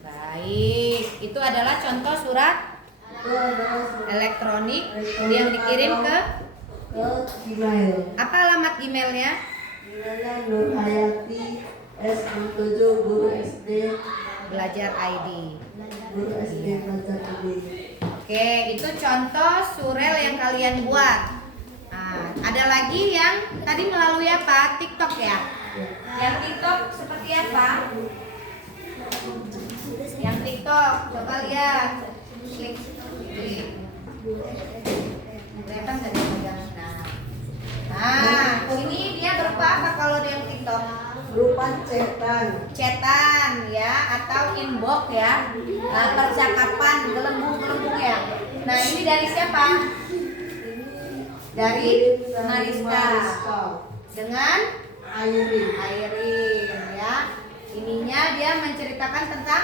Baik, itu adalah contoh surat Itu adalah surat elektronik elektronik yang dikirim ke Gmail. apa alamat emailnya? Emailnya Nurhayati S67 Guru SD Belajar ID. Guru SD Belajar ID. Oke, itu contoh surel yang kalian buat. Nah, ada lagi yang tadi melalui apa? TikTok ya? Yang TikTok seperti apa? Yang TikTok, coba lihat. Klik. Kelihatan nggak dia pegang? Nah, ini dia berupa apa kalau dia yang TikTok? Berupa chatan Ya atau inbox ya, percakapan gelembung ya. Nah ini dari siapa? Dari Mariska dengan Airin ya. Ininya dia menceritakan tentang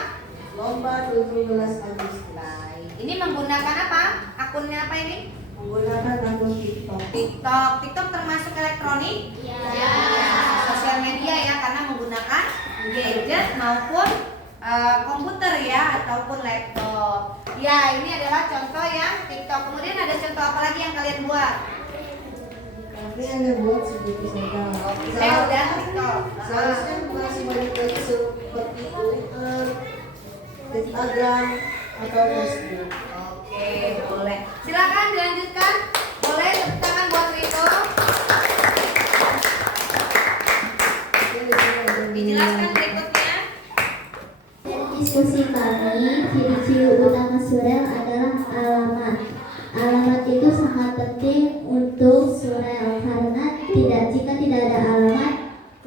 lomba 17 Agustus. Nah, ini menggunakan apa? Akunnya apa ini? Menggunakan akun TikTok. TikTok termasuk elektronik? Ya. Sosial media ya, karena menggunakan gadget maupun komputer ya ataupun laptop. Ya, ini adalah contoh yang TikTok. Kemudian ada contoh apa lagi yang kalian buat? Tapi hanya buat sedikit saja. Saya udah TikTok. Seharusnya masih banyak lagi seperti Twitter, Instagram, atau Facebook. Oke, boleh. Silakan dilanjutkan. Boleh tepuk tangan buat Rito. Dijelaskan berikutnya. Diskusi kami, ciri-ciri utama surel adalah alamat. Alamat itu sangat penting untuk surel karena jika tidak ada alamat,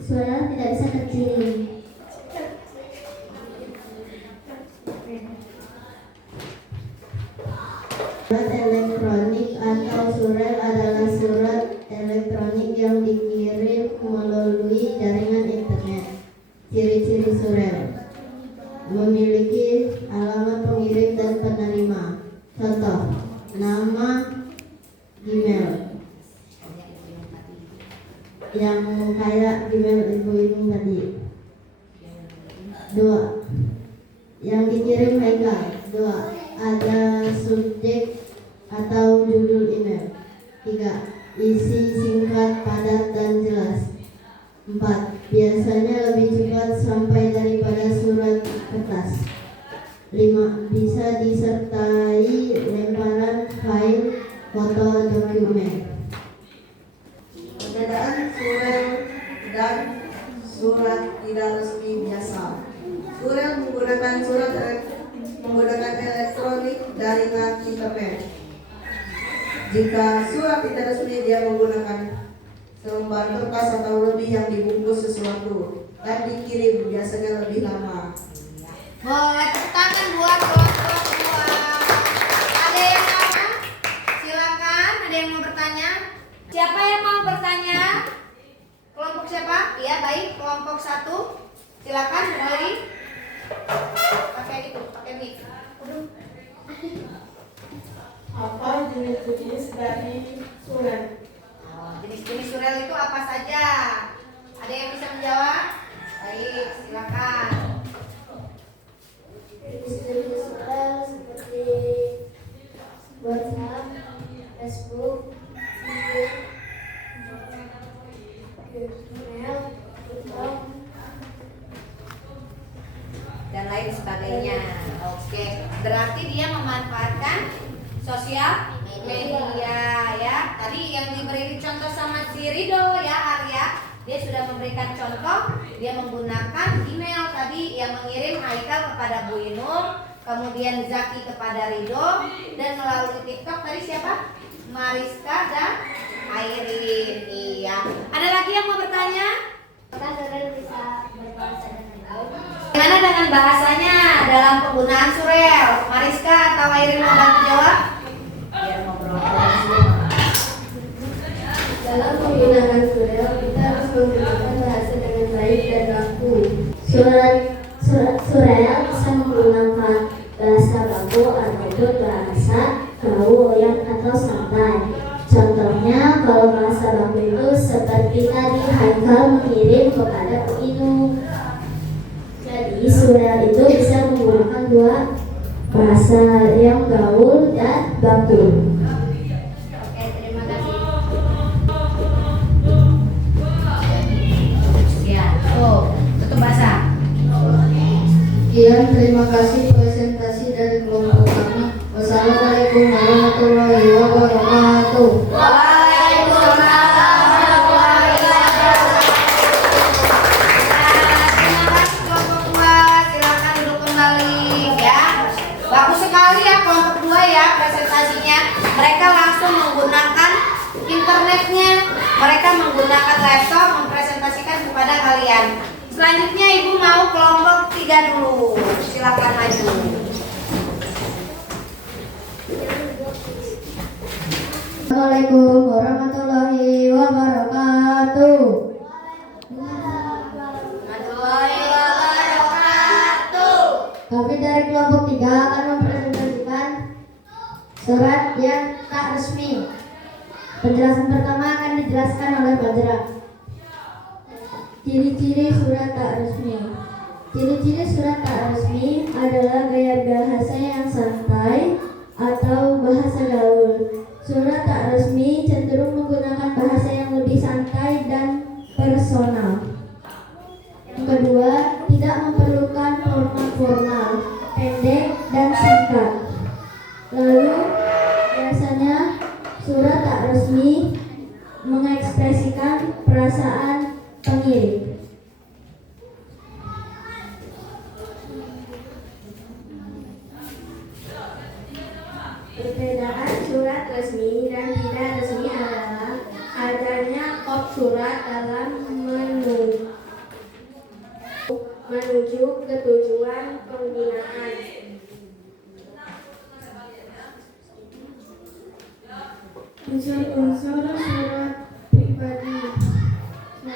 surel tidak bisa terkirim. Surat elektronik atau surel adalah surat elektronik yang dikirim melalui jaringan internet. Ciri-ciri surel: memiliki alamat pengirim dan penerima. Contoh, nama, Gmail yang kayak Gmail ibu-ibu tadi. 2. Yang dikirim legal. 2. Ada subjek atau judul email. 3. Isi singkat, padat, dan jelas. 4. Biasanya lebih cepat sampai daripada surat kertas. 5. Bisa disertai lemparan file, foto, dokumen. Perbedaan surel dan surat tidak resmi biasa. Surel menggunakan elektronik jaringan internet. Jika surat tidak resmi, dia menggunakan selembar kertas atau lebih yang dibungkus sesuatu dan dikirim, biasanya lebih lama. Boleh tepuk tangan buat kelompok dua. Ada yang mau? Silakan. Ada yang mau bertanya? Siapa yang mau bertanya? Kelompok siapa? Iya baik. Kelompok 1. Silakan mulai. Pakai itu, pakai mic. Apa jenis-jenis dari surel? Jenis-jenis surel itu apa saja? Ada yang bisa menjawab? Baik, silakan. Jenis-jenis surel seperti WhatsApp, Facebook, email, TikTok, dan lain sebagainya. Oke, berarti dia memanfaatkan sosial media ya. Tadi yang diberi contoh sama si Rido ya Arya, dia sudah memberikan contoh. Dia menggunakan email tadi yang mengirim Haikal kepada Bu Inul, kemudian Zaki kepada Rido, dan melalui TikTok tadi siapa? Mariska dan Airin. Iya. Ada lagi yang mau bertanya? apakah surel bisa berbahasa dengan baik? Bagaimana dengan bahasanya dalam penggunaan surel? Mariska atau Airin mau bantu jawab? Biar ngobrol-ngobrol semua. Dalam penggunaan surel, kita harus menggunakan bahasa dengan baik dan baku. Surel bisa menggunakan bahasa baku ataupun bahasa gaul atau santai. Contohnya, kalau bahasa baku itu seperti tadi Haikal mengirim kepada Bu Inu. Jadi surel itu bisa menggunakan dua bahasa yang gaul dan baku. Oke, terima kasih. Sekian, terima kasih presentasi dari kelompok kami. Wassalamualaikum warahmatullahi wabarakatuh. Waalaikumsalam warahmatullahi wabarakatuh. Terima kasih kelompok 2. Silakan duduk kembali ya. Bagus sekali ya kelompok 2 ya presentasinya. Mereka langsung menggunakan internetnya. Mereka menggunakan laptop mempresentasikan kepada kalian. Selanjutnya Ibu mau kelompok 3 dulu. Silakan maju. Assalamualaikum warahmatullahi wabarakatuh. Warahmatullahi wabarakatuh. Kami dari kelompok 3 akan mempresentasikan surat yang tak resmi. Penjelasan pertama akan dijelaskan oleh Fajra. Ciri-ciri surat tak resmi. Ciri-ciri surat tak resmi adalah gaya bahasa yang santai atau bahasa gaul. Surat tak resmi cenderung menggunakan bahasa yang lebih santai dan personal. Yang kedua, tidak memerlukan formal, pendek dan singkat. Lalu, biasanya surat tak resmi mengekspresikan perasaan pengirim. Perbedaan surat resmi dan tidak resmi adalah adanya kop surat dalam menuju ke tujuan penggunaan. Unsur-unsur surat pribadi. 1.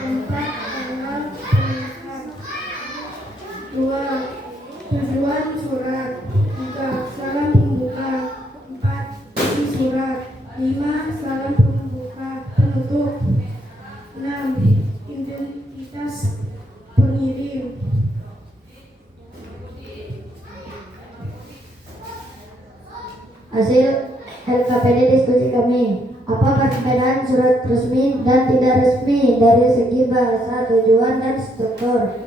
Tempat tanggal penulisan. 2. Tujuan surat. 3. Salam pembuka. 4. Isi surat. 5. Salam pembuka penutup. 6. Identitas pengirim. Hasil LKPD diskusi kami. Apa perbedaan surat resmi dan tidak resmi dari segi bahasa, tujuan, dan struktur?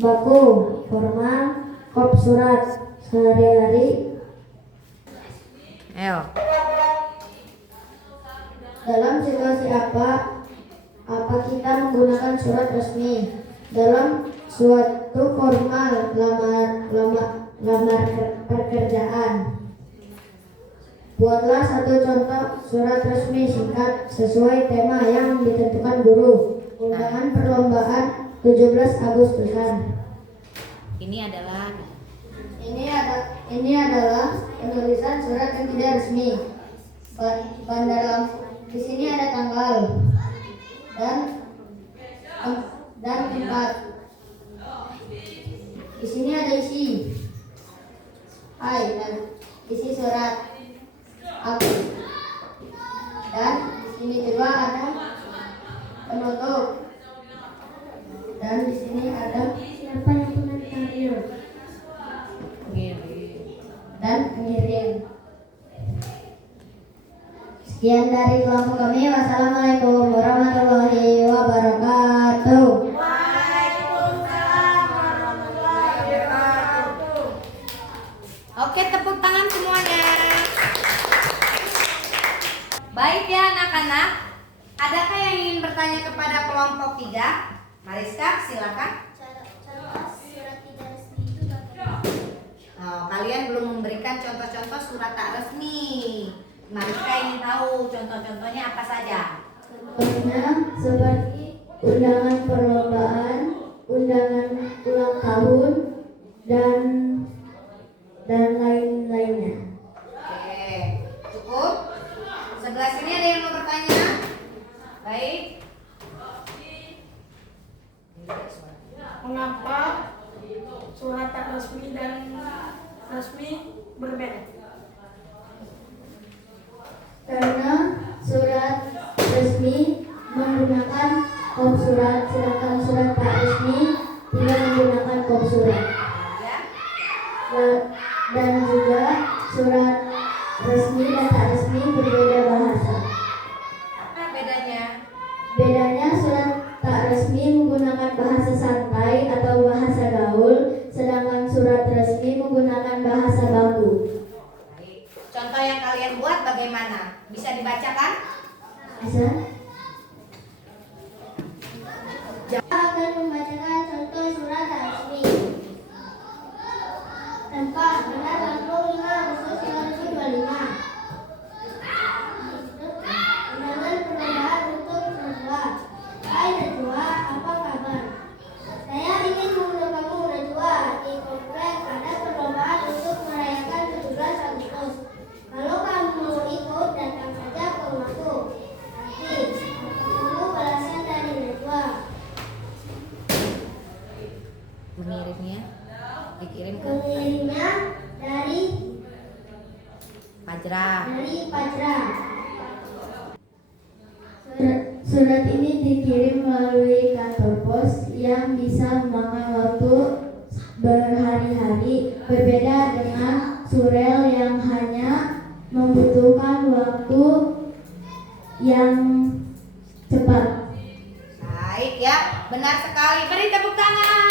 Baku, formal, kop surat, sehari-hari. Ayo. Dalam situasi apa kita menggunakan surat resmi? Dalam suatu formal lamar pekerjaan. Buatlah satu contoh surat resmi singkat sesuai tema yang ditentukan guru. Undangan perlombaan 17 Agustusan. Ini adalah Ini adalah penulisan surat yang tidak resmi. Di sini ada tanggal dan tempat. Di sini ada isi. Hai, dan isi surat. Aku. Dan di sini juga ada penutup. Dan di sini ada siapa yang pernah dipanggil dan pengirim. Sekian dari kelompok kami. Wassalamualaikum warahmatullahi wabarakatuh. Waalaikumsalam warahmatullahi wabarakatuh. Oke, tepuk tangan semuanya. Baik ya anak-anak. Adakah yang ingin bertanya kepada kelompok 3? Mariska, silakan. Oh, kalian belum memberikan contoh-contoh surat tak resmi. Mariska ingin tahu contoh-contohnya apa saja. Contohnya seperti undangan perlombaan, undangan ulang tahun, dan lain-lainnya. Oke, cukup. Sebelah sini ada yang mau bertanya? Baik. Mengapa surat tak resmi dan resmi berbeda? Karena surat resmi menggunakan kop surat, sedangkan surat tak resmi tidak menggunakan kop surat. Ya. Dan juga surat resmi dan tak resmi berbeda bahasa. Apa bedanya? Bedanya surat tak resmi menggunakan bahasa santai atau bahasa gaul, sedangkan bagaimana? Bisa dibacakan? Bisa. Akan membacakan contoh surat resmi. Tempat benar 65 Agustus 1925. Undangan perlombaan untuk Najwa. Hai Najwa, apa kabar? Saya ingin mengundang kamu Najwa di komplek ada perlombaan untuk merayakan 17 Agustus. Kalau kamu mau ikut, datang saja ke rumahku. Nanti tunggu balasan dari Najwa. Mengirimnya dikirim ke Mengirimnya dari Fajra. Fajra. Surat ini dikirim melalui kantor pos yang bisa memakan waktu berhari-hari, berbeda dengan surel yang hanya membutuhkan waktu yang cepat. Baik ya, benar sekali. Beri tepuk tangan.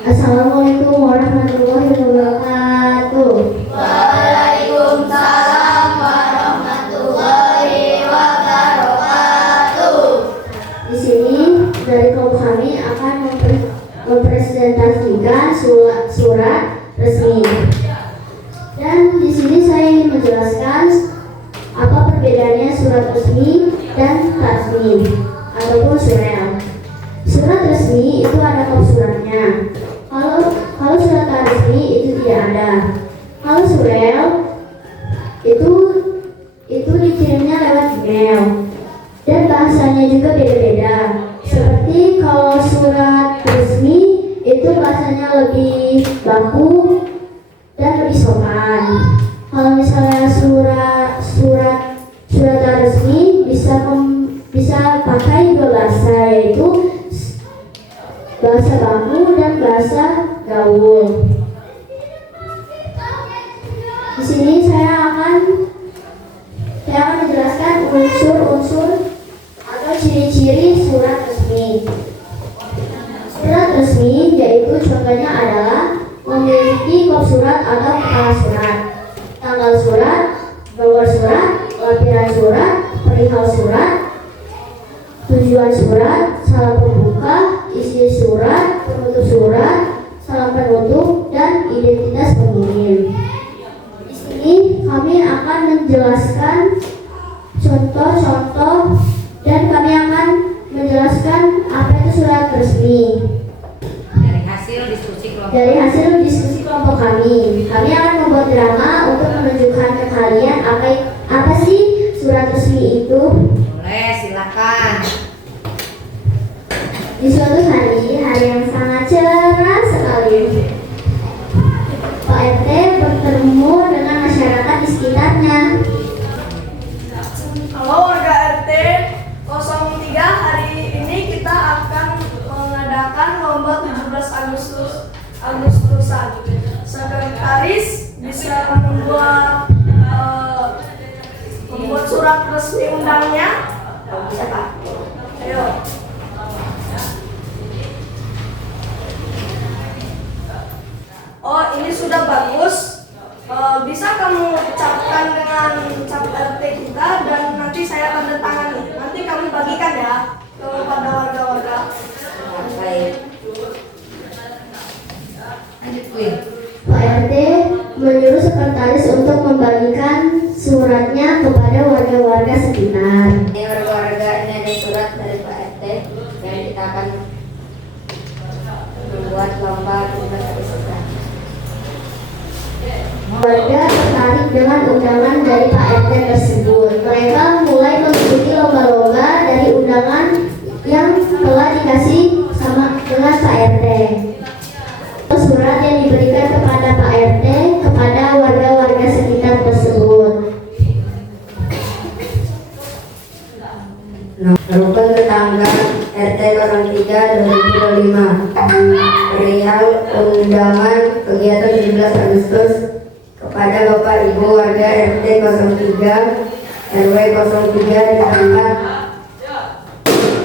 Assalamualaikum warahmatullahi wabarakatuh. Waalaikumsalam warahmatullahi wabarakatuh. Di sini dari kaum kami akan mempresentasikan surat resmi. Dan di sini saya ingin menjelaskan apa perbedaannya surat resmi dan tak resmi ataupun surel. Surat resmi itu ada kop suratnya. Kalau surat tak resmi itu tidak ada. Kalau surel itu dikirimnya lewat email dan bahasanya juga beda-beda. Seperti kalau surat resmi itu bahasanya lebih baku dan lebih sopan. Kalau misalnya surat tak resmi bisa pakai dua bahasa, yaitu bahasa baku dan bahasa gaul. Di sini saya akan menjelaskan unsur-unsur atau ciri-ciri surat resmi. Surat resmi yaitu contohnya adalah memiliki kop surat atau kepala surat, tanggal surat, nomor surat, lampiran surat, perihal surat, tujuan surat, salam pembuka, isi surat, penutup surat, salam penutup, dan identitas pengirim. Di sini kami akan menjelaskan contoh-contoh dan kami akan menjelaskan apa itu surat resmi. Dari hasil diskusi Kelompok kami akan membuat drama untuk menunjukkan ke kalian apa sih surat resmi itu. Boleh, silakan. Di suatu hari yang sangat cerah sekali, Pak RT bertemu dengan masyarakat di sekitarnya. Halo warga RT 03, hari ini kita akan mengadakan lomba 17 Agustusan. Sekretaris bisa membuat surat resmi undangnya. Siapa? Ayo. Oh, ini sudah bagus. Bisa kamu ucapkan dengan cap RT kita dan nanti saya tanda tangani. Nanti kami bagikan ya kepada warga-warga. Baik. Lanjut, Win. Pak RT menyuruh sekretaris untuk membagikan suratnya kepada warga-warga sekitar. Ini warga-warga, ini ada surat dari Pak RT yang kita akan membuat lomba 17 Agustusan. Warga tertarik dengan undangan dari Pak RT tersebut. Mereka mulai mengikuti lomba-lomba dari undangan yang telah dikasih dengan Pak RT. Surat yang diberikan kepada Pak RT kepada warga-warga sekitar tersebut. Rukun tetangga RT 03 2025 perihal undangan kegiatan 17 Agustus kepada Bapak Ibu warga RT 03 RW 03 di tempat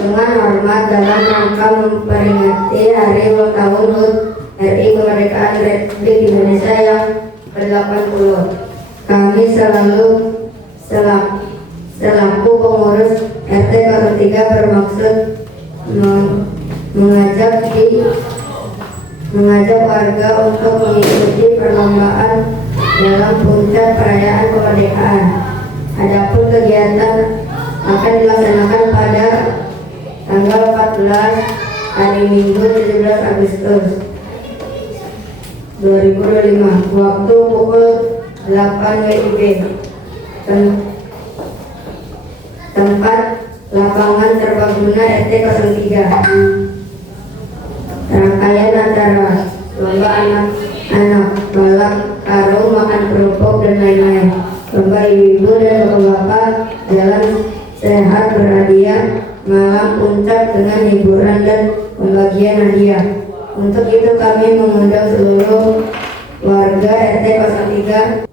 dengan hormat dalam rangka memperingati hari ulang tahun HUT RI Kemerdekaan Republik Indonesia yang ke-80. Kami selaku pengurus RT 03 bermaksud mengajak warga untuk mengikuti perlombaan dalam puncak perayaan kemerdekaan. Adapun kegiatan akan dilaksanakan pada tanggal 14 hari Minggu 17 Agustus 2025 waktu pukul 8 WIB. Tempat lapangan serbaguna RT 03. Rangkaian acara lomba anak-anak, balap karung, makan kerupuk dan lain-lain. Lomba ibu-ibu dan bapak-bapak jalan sehat berhadiah, malam puncak dengan hiburan dan pembagian hadiah. Untuk itu kami mengundang seluruh warga RT 03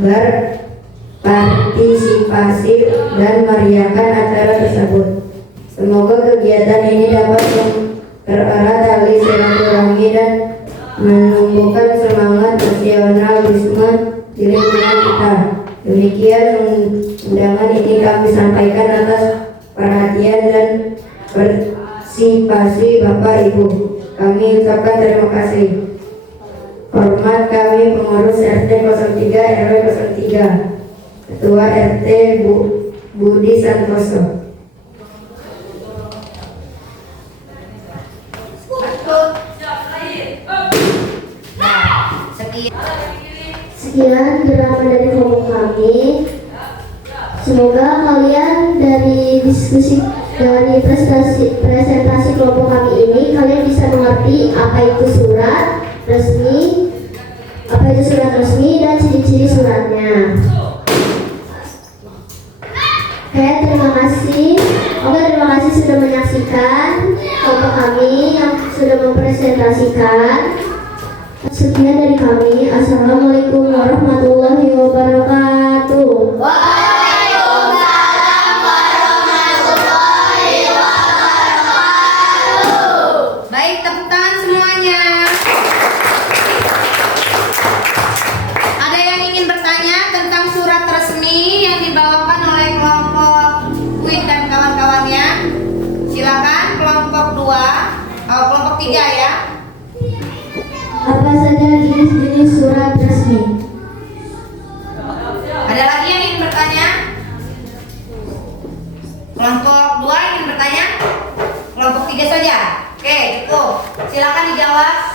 berpartisipasi dan meriahkan acara tersebut. Semoga kegiatan ini dapat mempererat tali silaturahmi dan menumbuhkan semangat nasionalisme di lingkungan kita. Demikian undangan ini kami sampaikan atas perhatian dan partisipasi Bapak Ibu. Kami ucapkan terima kasih. Hormat kami pengurus RT 03 RW 03, Ketua RT Budi Santoso. Sekian drama dari kelompok kami. Semoga kalian dari presentasi kelompok kami ini kalian bisa mengerti apa itu surat resmi, dan ciri-ciri suratnya. Terima kasih sudah menyaksikan kelompok kami yang sudah mempresentasikan. Sekian dari kami. Assalamualaikum warahmatullahi wabarakatuh. Waalaikumsalam warahmatullahi wabarakatuh. Baik, tepuk tangan semuanya. Ada yang ingin bertanya tentang surat resmi yang dibawakan oleh kelompok Win dan kawan-kawannya? Silakan kelompok 2, kelompok 3 ya. Apa saja jenis surat resmi? Ada lagi yang ingin bertanya? Kelompok 2 ingin bertanya? Kelompok 3 saja? Oke, cukup. Silakan dijawab.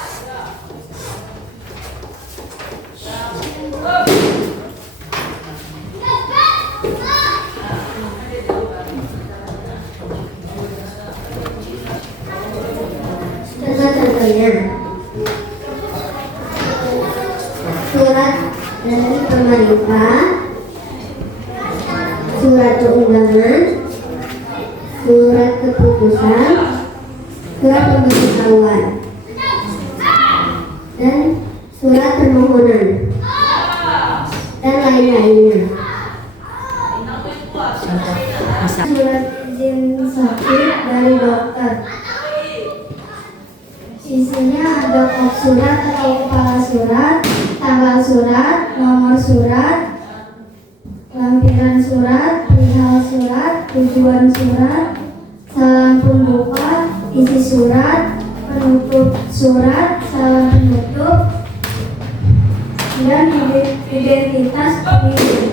Contohnya surat dari pemerintah, surat keundangan, surat keputusan, surat pemberitahuan, dan surat permohonan, dan lain-lainnya. Surat izin sakit dari dokter. Isinya ada kop surat atau kepala surat, tanggal surat, nomor surat, lampiran surat, perihal surat, tujuan surat, salam pembuka, isi surat, penutup surat, salam penutup, dan identitas pemilik.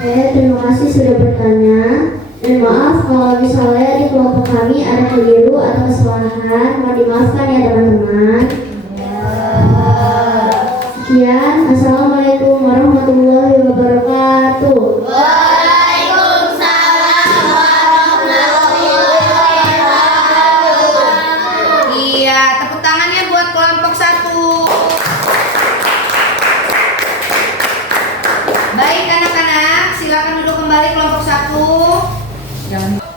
Terima kasih sudah bertanya. Dan maaf kalau misalnya di kelompok kami ada keliru atau kesalahan, mohon dimaafkan ya teman-teman. Sekian, assalamualaikum warahmatullahi wabarakatuh. Waalaikumsalam warahmatullahi wabarakatuh. Iya, tepuk tangannya buat kelompok 1. Baik anak-anak, silakan duduk kembali kelompok 1.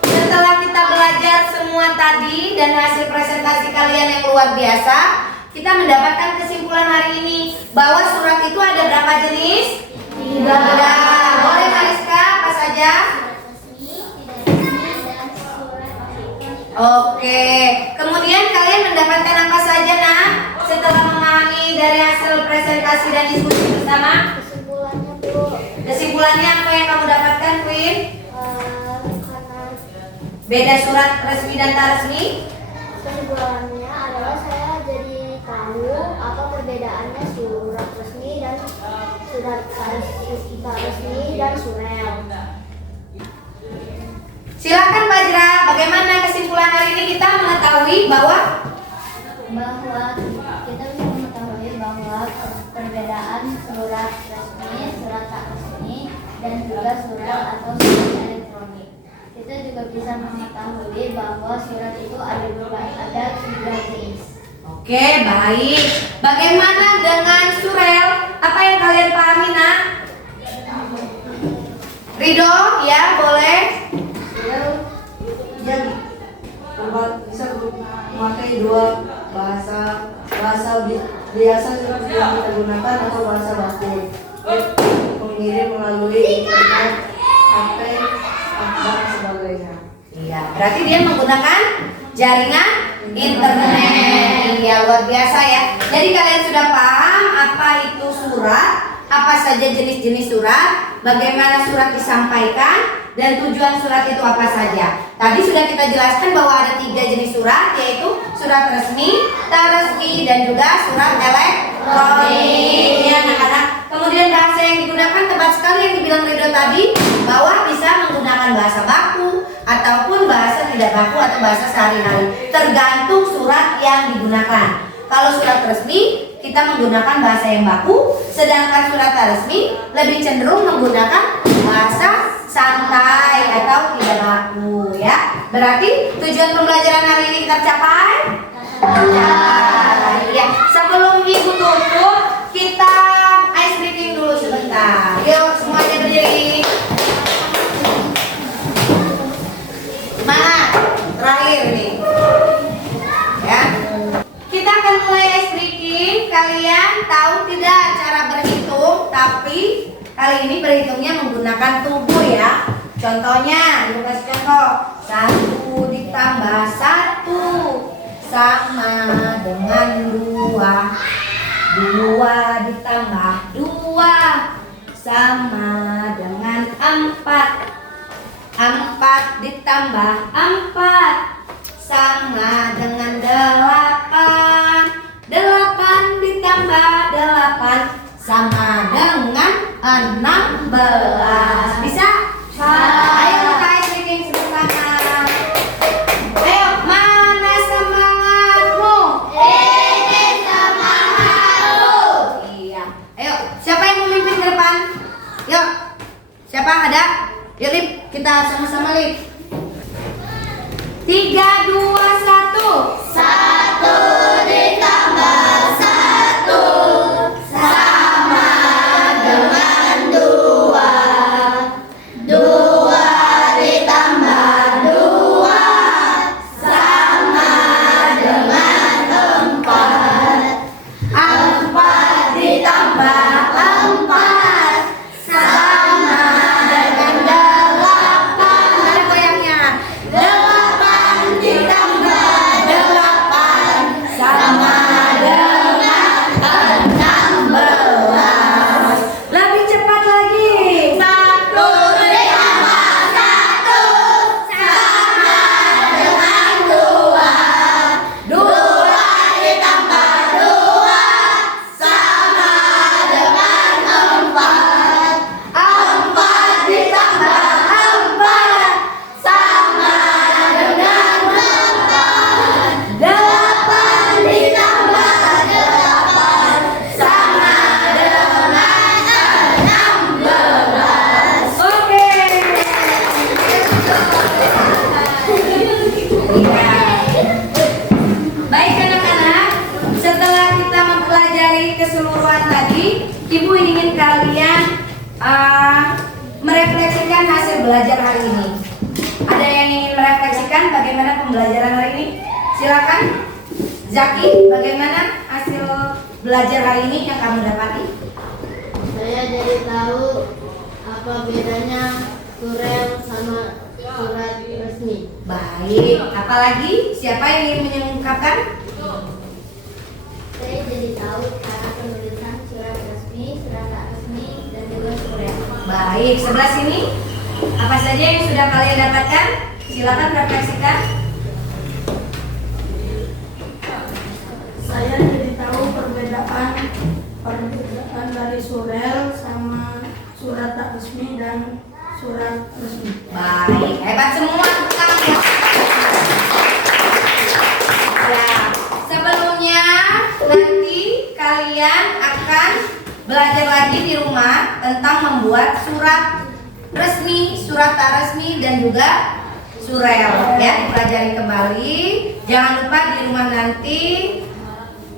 Setelah kita belajar semua tadi dan hasil presentasi kalian yang luar biasa, kita mendapatkan kesimpulan hari ini bahwa surat itu ada berapa jenis? 3. Boleh Kariska, apa saja? Oke, kemudian kalian mendapatkan apa saja nak setelah memahami dari hasil presentasi dan diskusi bersama? Kesimpulannya Bu, Kesimpulannya apa yang kamu dapatkan, Queen? karena Beda surat resmi dan tak resmi? kesimpulannya adalah saya jadi tahu apa perbedaannya surat resmi dan surat tak resmi dan surel. Silakan Fajra, bagaimana kesimpulan hari ini kita mengetahui bahwa Kita bisa mengetahui bahwa perbedaan surat resmi, surat tak resmi, dan juga surel atau surat elektronik. Kita juga bisa mengetahui bahwa surat itu ada 3 jenis. Oke, baik. Bagaimana dengan surel? Apa yang kalian pahami, nak? Ridho, ya boleh. Yang bisa memakai dua bahasa biasa juga bisa kita gunakan atau bahasa baku. Mengirim melalui internet, HP, dan sebagainya. Iya, berarti dia menggunakan jaringan internet. Iya, luar biasa ya. Jadi kalian sudah paham apa itu surat, apa saja jenis-jenis surat, bagaimana surat disampaikan, dan tujuan surat itu apa saja. Tadi sudah kita jelaskan bahwa ada 3 jenis surat, yaitu surat resmi, tak resmi, dan juga surat elektronik. Ya anak-anak. Kemudian bahasa yang digunakan tepat sekali yang dibilang Ridho tadi, bahwa bisa menggunakan bahasa baku ataupun bahasa tidak baku atau bahasa sehari-hari, tergantung surat yang digunakan. Kalau surat resmi kita menggunakan bahasa yang baku, sedangkan surat tak resmi lebih cenderung menggunakan bahasa santai atau tidak baku ya. Berarti tujuan pembelajaran hari ini kita capai? Ya, sebelum ibu tutup kita ice breaking dulu sebentar. Yuk semuanya berdiri. Semangat. Terakhir nih. Ya. Kita akan mulai ice breaking. Kalian tahu tidak cara berhitung? Tapi kali ini berhitungnya menggunakan tubuh ya. Contohnya, ibu kasih contoh. 1 ditambah 1 sama dengan 2. 2 ditambah 2 sama dengan 4. 4 ditambah 4 sama dengan 8. 8 ditambah 8 sama dengan 16. Bisa? Ayo kita bikin sebentar. Ayo, mana semangatmu? Ini semangatmu. Iya. Ayo, siapa yang memimpin ke depan? Yuk. Siapa ada? Yuk Lip, kita sama-sama Lip. 3, 2, 1. 1 ditambah 1 sama dengan 2. 2 ditambah 2 sama dengan 4. 4 ditambah 4 sama dengan 8. Ada goyangnya. 8 ditambah 8 sama dengan 16. Lebih cepat lagi. 1 ditambah 1 sama dengan 2. 2 ditambah 2 sama dengan 4. 4 ditambah 4 sama dengan 8. 8 ditambah 8 sama dengan 16. Oke. Iya. Baik anak-anak, setelah kita mempelajari keseluruhan tadi, Ibu ingin kalian merefleksikan hasil belajar hari ini. Ada yang ingin merefleksikan bagaimana pembelajaran hari ini? Silakan. Zaki, bagaimana hasil belajar hari ini yang kamu dapati? Saya jadi tahu apa bedanya surel sama surat resmi. Baik, apalagi siapa yang ingin mengungkapkan? Saya jadi tahu cara penulisan surat resmi, surat tak resmi, dan juga surat. Baik, sebelah sini apa saja yang sudah kalian dapatkan? Silakan refleksikan. Saya jadi tahu perbedaan dari surel sama surat tak resmi dan surat resmi. Baik, hebat semua tepuk tangan ya. Ya, sebelumnya nanti kalian akan belajar lagi di rumah tentang membuat surat resmi, surat tak resmi, dan juga surel ya, dipelajari kembali. Jangan lupa di rumah nanti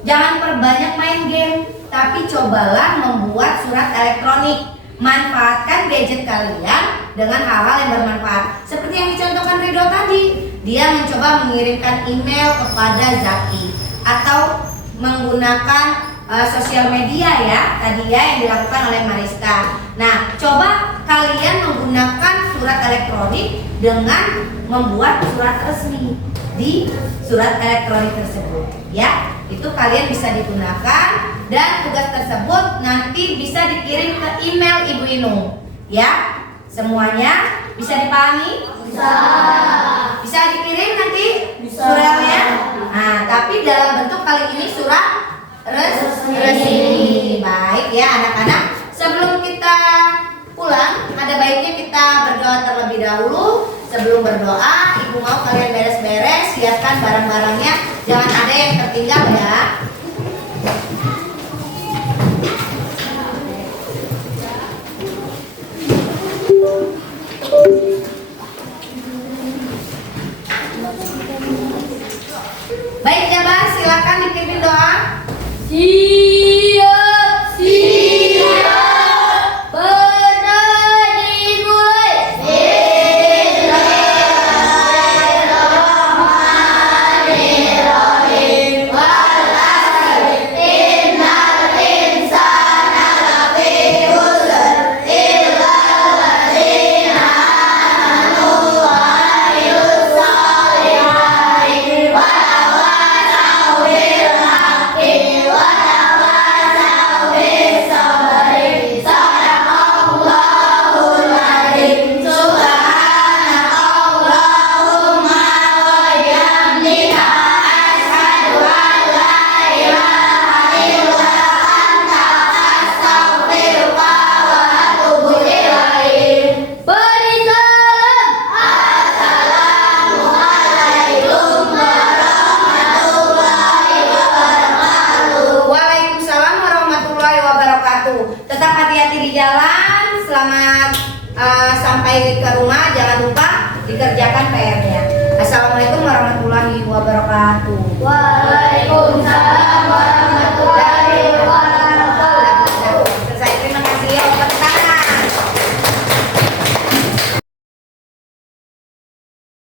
jangan perbanyak main game, tapi cobalah membuat surat elektronik. Manfaatkan gadget kalian dengan hal-hal yang bermanfaat. Seperti yang dicontohkan Ridho tadi, dia mencoba mengirimkan email kepada Zaki atau menggunakan sosial media ya, tadi ya yang dilakukan oleh Mariska. Nah, coba kalian menggunakan surat elektronik dengan membuat surat resmi di surat elektronik tersebut ya. Itu kalian bisa digunakan dan tugas tersebut nanti bisa dikirim ke email Ibu Inung ya. Semuanya bisa dipahami? Bisa dikirim nanti surelnya? Nah, tapi dalam bentuk kali ini surat resmi. Baik ya anak-anak, sebelum kita pulang ada baiknya kita berdoa terlebih dahulu. Sebelum berdoa, Ibu mau kalian beres-beres, siapkan barang-barangnya, jangan ada yang tertinggal ya. Baik Jabar, silakan dipimpin doa.